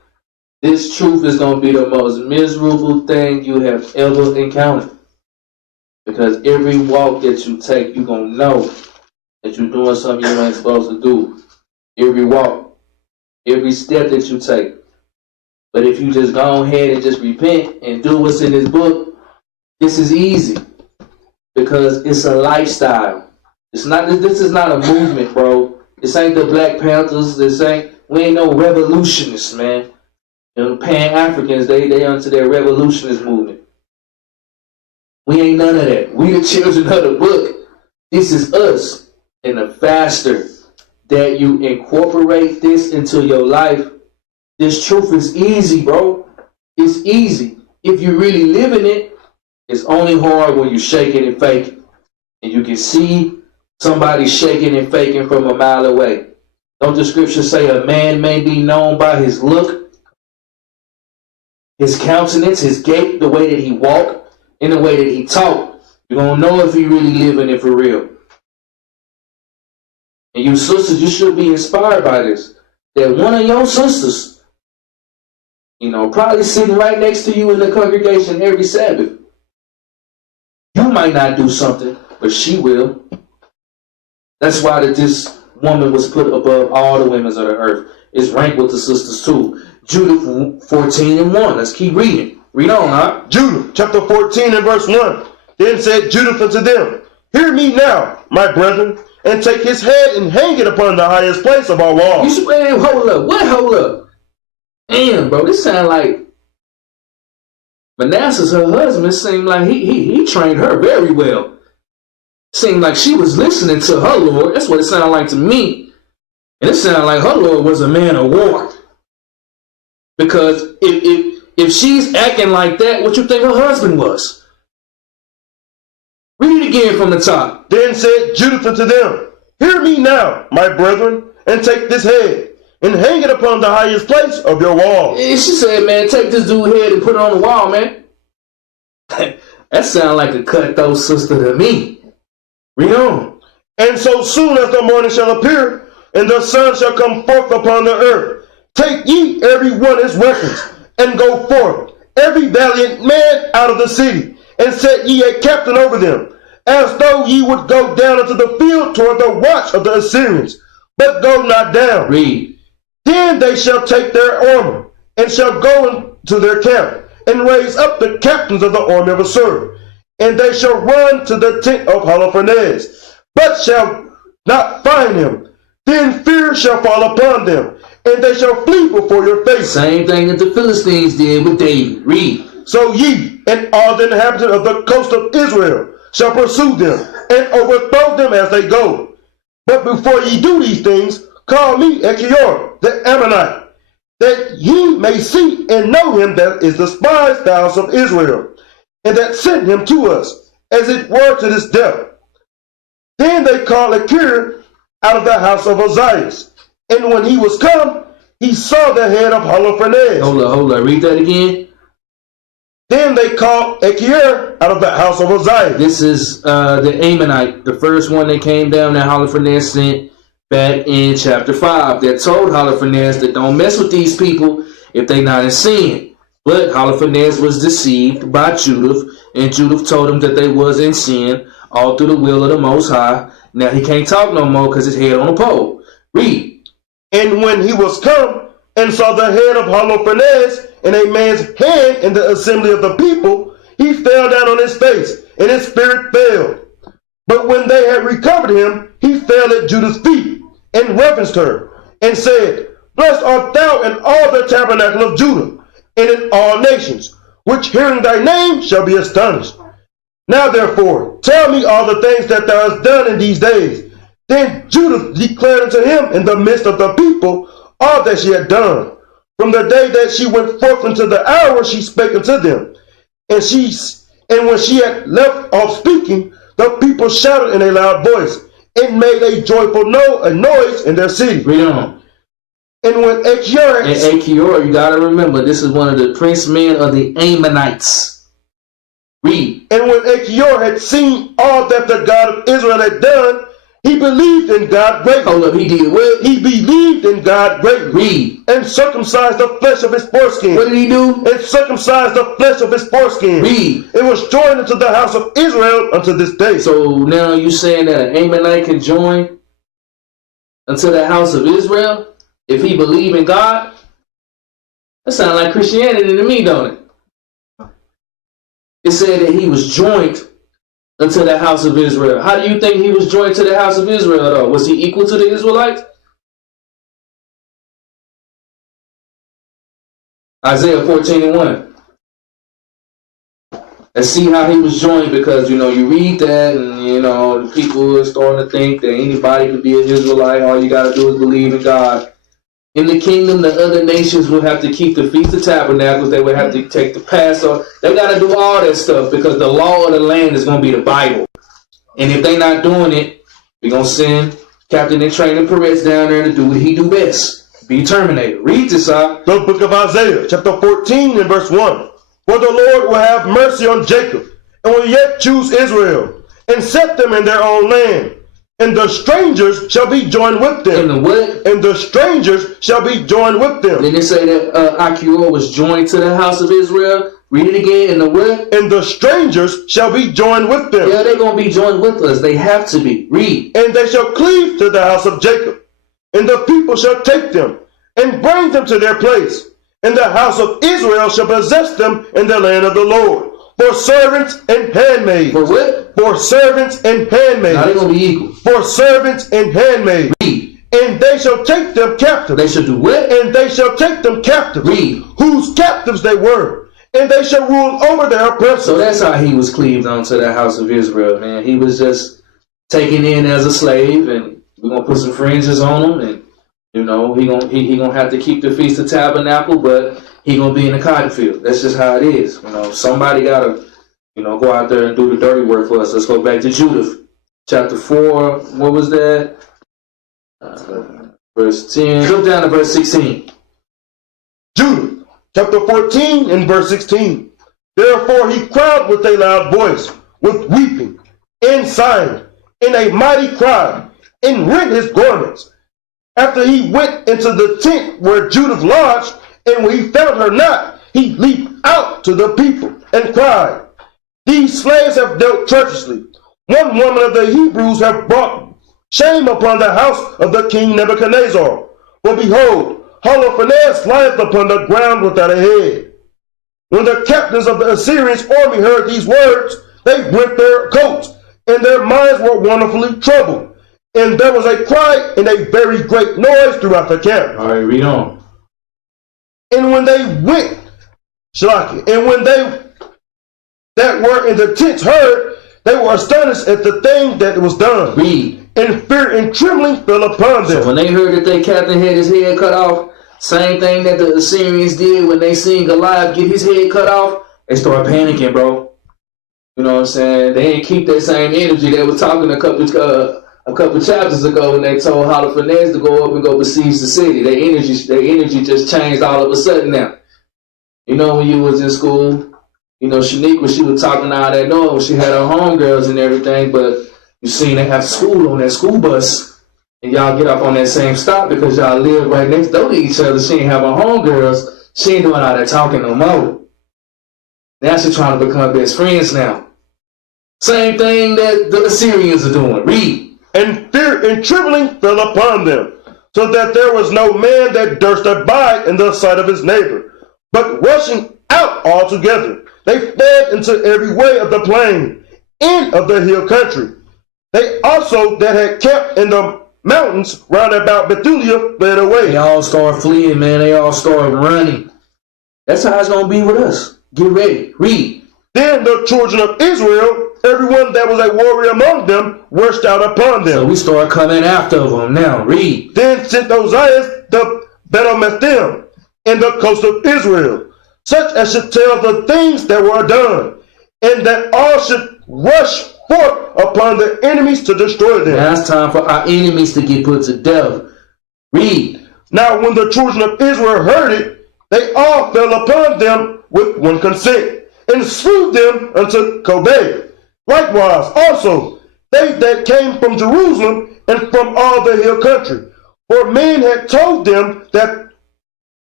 this truth is going to be the most miserable thing you have ever encountered. Because every walk that you take, you're going to know that you're doing something you ain't supposed to do. Every walk, every step that you take. But if you just go ahead and just repent and do what's in this book, this is easy. Because it's a lifestyle. It's not. This is not a movement, bro. This ain't the Black Panthers. We ain't no revolutionists, man. You know, Pan-Africans, they onto their revolutionist movement. We ain't none of that. We the children of the book. This is us. And the faster that you incorporate this into your life, this truth is easy, bro. It's easy. If you really live in it, it's only hard when you shake it and fake it. And you can see somebody shaking and faking from a mile away. Don't the scripture say a man may be known by his look, his countenance, his gait, the way that he walk, and the way that he talk? You're going to know if he really living it for real. And you sisters, you should be inspired by this. That one of your sisters, probably sitting right next to you in the congregation every Sabbath. You might not do something, but she will. That's why this woman was put above all the women of the earth. It's ranked with the sisters too. Judith 14 and 1. Let's keep reading. Read on, huh? Judith chapter 14 and verse 1. Then said Judith unto them, Hear me now, my brethren, and take his head and hang it upon the highest place of our wall. You swear, hold up. What hold up? Damn, bro, this sound like Manasseh's her husband. Seemed like he trained her very well. Seemed like she was listening to her Lord. That's what it sounded like to me. And it sounded like her Lord was a man of war. Because if she's acting like that, what you think her husband was? Read it again from the top. Then said Judith unto them, Hear me now, my brethren, and take this head, and hang it upon the highest place of your wall. And she said, man, take this dude's head and put it on the wall, man. That sounds like a cutthroat sister to me. Read on. And so soon as the morning shall appear, and the sun shall come forth upon the earth, take ye every one his weapons, and go forth, every valiant man out of the city, and set ye a captain over them, as though ye would go down into the field toward the watch of the Assyrians, but go not down. Read. Then they shall take their armor, and shall go into their camp, and raise up the captains of the army of Assyria, and they shall run to the tent of Holofernes, but shall not find him. Then fear shall fall upon them, and they shall flee before your face. Same thing that the Philistines did with David. Read. So ye and all the inhabitants of the coast of Israel shall pursue them, and overthrow them as they go. But before ye do these things, call me Echior, the Ammonite, that ye may see and know him that is despised the house of Israel, and that sent him to us, as it were to this death. Then they called Echior out of the house of Ozias, and when he was come, he saw the head of Holofernes. Hold up, read that again. Then they called Achior out of the house of Uzziah. This is the Ammonite, the first one that came down that Holofernes sent back in chapter 5. That told Holofernes that don't mess with these people if they not in sin. But Holofernes was deceived by Judith, and Judith told him that they was in sin all through the will of the Most High. Now he can't talk no more because his head on a pole. Read. And when he was come and saw the head of Holofernes and a man's hand in the assembly of the people, he fell down on his face, and his spirit failed. But when they had recovered him, he fell at Judith's feet, and reverenced her, and said, Blessed art thou in all the tabernacle of Judah, and in all nations, which hearing thy name shall be astonished. Now therefore, tell me all the things that thou hast done in these days. Then Judith declared unto him in the midst of the people all that she had done, from the day that she went forth unto the hour she spake unto them. And when she had left off speaking, the people shouted in a loud voice, and made a joyful noise in their city. Read on. And when Achior, you gotta remember, this is one of the prince men of the Ammonites. Read. And when Achior had seen all that the God of Israel had done, he believed in God greatly. Hold up, he did what? He believed in God greatly. Read. And circumcised the flesh of his foreskin. What did he do? And circumcised the flesh of his foreskin. Read. It was joined into the house of Israel unto this day. So now you saying that an Ammonite can join unto the house of Israel if he believe in God? That sounds like Christianity to me, don't it? It said that he was joined unto the house of Israel. How do you think he was joined to the house of Israel, though? Was he equal to the Israelites? Isaiah 14:1. Let's see how he was joined, because, you read that, and, the people are starting to think that anybody could be an Israelite. All you got to do is believe in God. In the kingdom, the other nations will have to keep the Feast of Tabernacles. They would have to take the Passover. They got to do all that stuff because the law of the land is going to be the Bible. And if they not doing it, we're going to send Captain and Trainer Perez down there to do what he do best. Be terminated. Read this out. The book of Isaiah, chapter 14 and verse 1. For the Lord will have mercy on Jacob, and will yet choose Israel, and set them in their own land. And the strangers shall be joined with them. And the what? And the strangers shall be joined with them. Then they say that Achior was joined to the house of Israel. Read it again. And the what? And the strangers shall be joined with them. Yeah, they're going to be joined with us. They have to be. Read. And they shall cleave to the house of Jacob. And the people shall take them, and bring them to their place. And the house of Israel shall possess them in the land of the Lord. For servants and handmaids. For what? For servants and handmaids. Now they're going to be equal. For servants and handmaids. Read. And they shall take them captive. They shall do what? And they shall take them captive. Read. Whose captives they were. And they shall rule over their oppressors. So that's how he was cleaved onto the house of Israel, man. He was just taken in as a slave, and we're going to put some fringes on him, and, he gonna have to keep the Feast of Tabernacle, but he gonna be in the cotton field. That's just how it is. Somebody gotta, go out there and do the dirty work for us. Let's go back to Judith, chapter 4. What was that? Verse 10. Jump down to verse 16. Judith, chapter 14 and verse 16. Therefore he cried with a loud voice, with weeping and sighing, in a mighty cry, and rent his garments. After he went into the tent where Judith lodged, and when he found her not, he leaped out to the people and cried, These slaves have dealt treacherously. One woman of the Hebrews have brought shame upon the house of the king Nebuchadnezzar. For behold, Holofernes lieth upon the ground without a head. When the captains of the Assyrians' army heard these words, they rent their coats, and their minds were wonderfully troubled. And there was a cry and a very great noise throughout the camp. All right, read on. And when they went, and when they that were in the tents heard, they were astonished at the thing that was done. Read. And fear and trembling fell upon them. So when they heard that their captain had his head cut off, same thing that the Assyrians did when they seen Goliath get his head cut off, they started panicking, bro. You know what I'm saying? They didn't keep that same energy. They were talking a couple chapters ago when they told Holofernes to go up and go besiege the city. Their energy just changed all of a sudden now. When you was in school, You know, Shanique, when she was talking all that noise, she had her homegirls and everything, but you seen they have school on that school bus, and y'all get up on that same stop because y'all live right next door to each other. She ain't have her homegirls. She ain't doing all that talking no more. Now she trying to become best friends now. Same thing that the Assyrians are doing. Read. And fear and trembling fell upon them, so that there was no man that durst abide in the sight of his neighbor. But rushing out altogether, they fled into every way of the plain and of the hill country. They also that had camped in the mountains round about Bethulia fled away. They all start fleeing, man. They all start running. That's how it's going to be with us. Get ready. Read. Then the children of Israel, everyone that was a warrior among them, rushed out upon them. So we start coming after them now. Read. Then sent Ozias the Bedomethim in the coast of Israel, such as should tell the things that were done, and that all should rush forth upon the enemies to destroy them. Now it's time for our enemies to get put to death. Read. Now when the children of Israel heard it, they all fell upon them with one consent, and slew them unto Kobe. Likewise also they that came from Jerusalem and from all the hill country, for men had told them that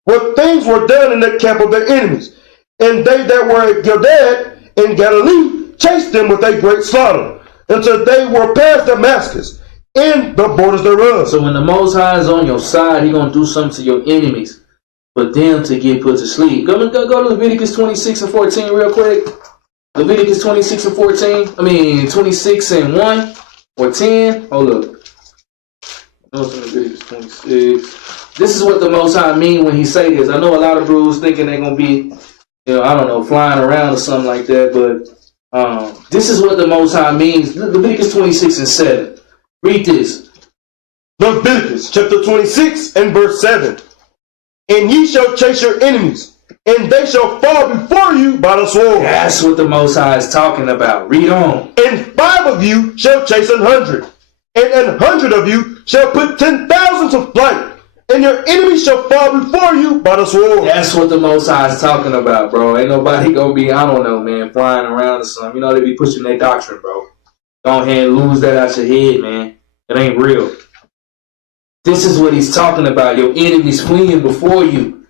what things were done in the camp of their enemies. And they that were at Gilead and Galilee chased them with a great slaughter, until they were past Damascus and the borders thereof. So when the Most High is on your side, He going to do something to your enemies, for them to get put to sleep. Go to Leviticus 26 and 14 real quick. Leviticus 26 and 14. 26 and 1 or 10. Hold up. No, it's Leviticus 26. This is what the Most High mean when He say this. I know a lot of brews thinking they're going to be, I don't know, flying around or something like that, but this is what the Most High means. Leviticus 26 and 7. Read this. Leviticus chapter 26 and verse 7. And ye shall chase your enemies, and they shall fall before you by the sword. That's what the Most High is talking about. Read on. And 5 of you shall chase 100, and 100 of you shall put 10,000 to flight, and your enemies shall fall before you by the sword. That's what the Most High is talking about, bro. Ain't nobody gonna be, I don't know, man, flying around or something. They be pushing their doctrine, bro. Go ahead and lose that out your head, man. It ain't real. This is what He's talking about. Your enemies fleeing before you.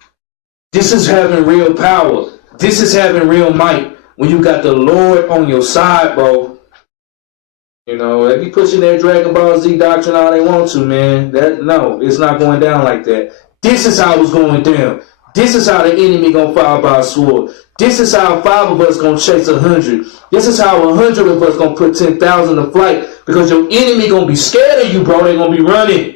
This is having real power. This is having real might. When you got the Lord on your side, bro. They be pushing their Dragon Ball Z doctrine all they want to, man. No, it's not going down like that. This is how it's going down. This is how the enemy gonna fall by a sword. This is how 5 of us gonna chase 100. This is how 100 of us gonna put 10,000 to flight, because your enemy gonna be scared of you, bro. They gonna be running.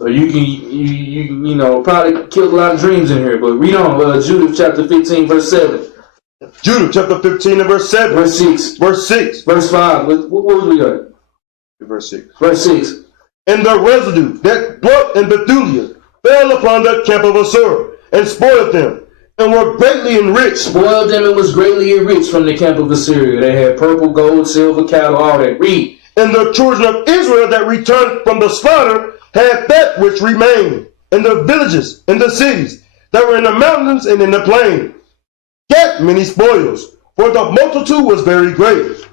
So you can, probably killed a lot of dreams in here. But read on, Judith chapter 15, verse 7. Judith chapter 15 and verse 7. Verse 6. Verse 6. Verse 5. What was we got? Verse 6. Verse 6. And the residue that dwelt in Bethulia fell upon the camp of Assur, and spoiled them, and were greatly enriched. Spoiled them and was greatly enriched from the camp of Assyria. They had purple, gold, silver, cattle, all that. Read. And the children of Israel that returned from the slaughter had that which remained in the villages and the cities that were in the mountains and in the plain, yet many spoils, for the multitude was very great.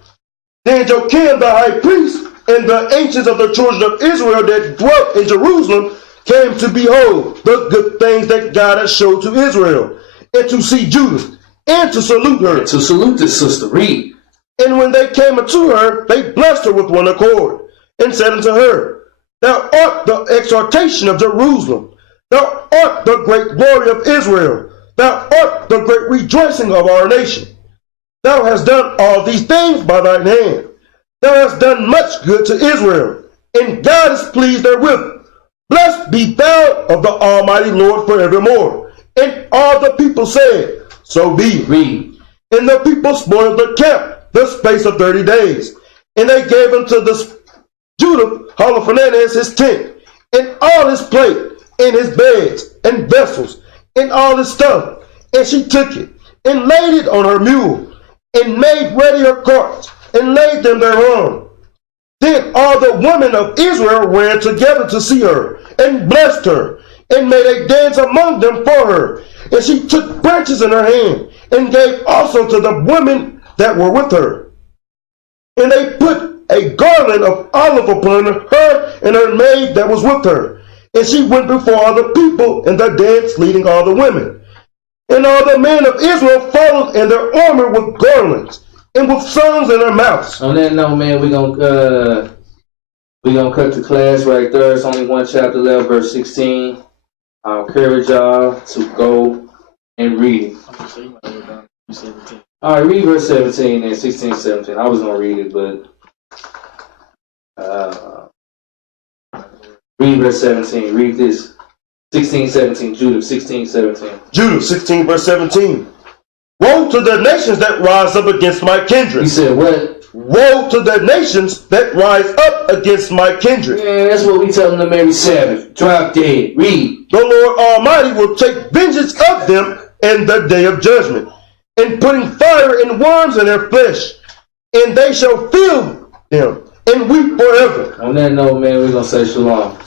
Then Joachim the high priest and the ancients of the children of Israel that dwelt in Jerusalem came to behold the good things that God had showed to Israel, and to see Judith, and to salute her. To salute this sister. Read. And when they came unto her, they blessed her with one accord, and said unto her, Thou art the exaltation of Jerusalem. Thou art the great glory of Israel. Thou art the great rejoicing of our nation. Thou hast done all these things by thine hand. Thou hast done much good to Israel, and God is pleased therewith. Blessed be thou of the Almighty Lord forevermore. And all the people said, So be it. Read. And the people spoiled the camp the space of 30 days. And they gave unto the Judith Holofernes his tent, and all his plate, and his beds, and vessels, and all his stuff. And she took it, and laid it on her mule, and made ready her carts, and laid them thereon. Then all the women of Israel ran together to see her, and blessed her, and made a dance among them for her. And she took branches in her hand, and gave also to the women that were with her. And they put a garland of olive upon her and her maid that was with her. And she went before all the people in the dance, leading all the women. And all the men of Israel followed in their armor with garlands and with songs in their mouths. On that note, man, we're gonna cut the class right there. It's only one chapter left, verse 16. I encourage y'all to go and read it. All right, read verse 17 and 16, 17. I was gonna read it, but read verse 17. Read this. 16, 17. Judith 16, 17. Judith 16, verse 17. Woe to the nations that rise up against my kindred. You said what? Woe to the nations that rise up against my kindred. Yeah, that's what we tell them every Sabbath. Drop dead. Read. The Lord Almighty will take vengeance of them in the day of judgment, and putting fire and worms in their flesh, and they shall fill them and weep forever. On that note, man, we're gonna say shalom.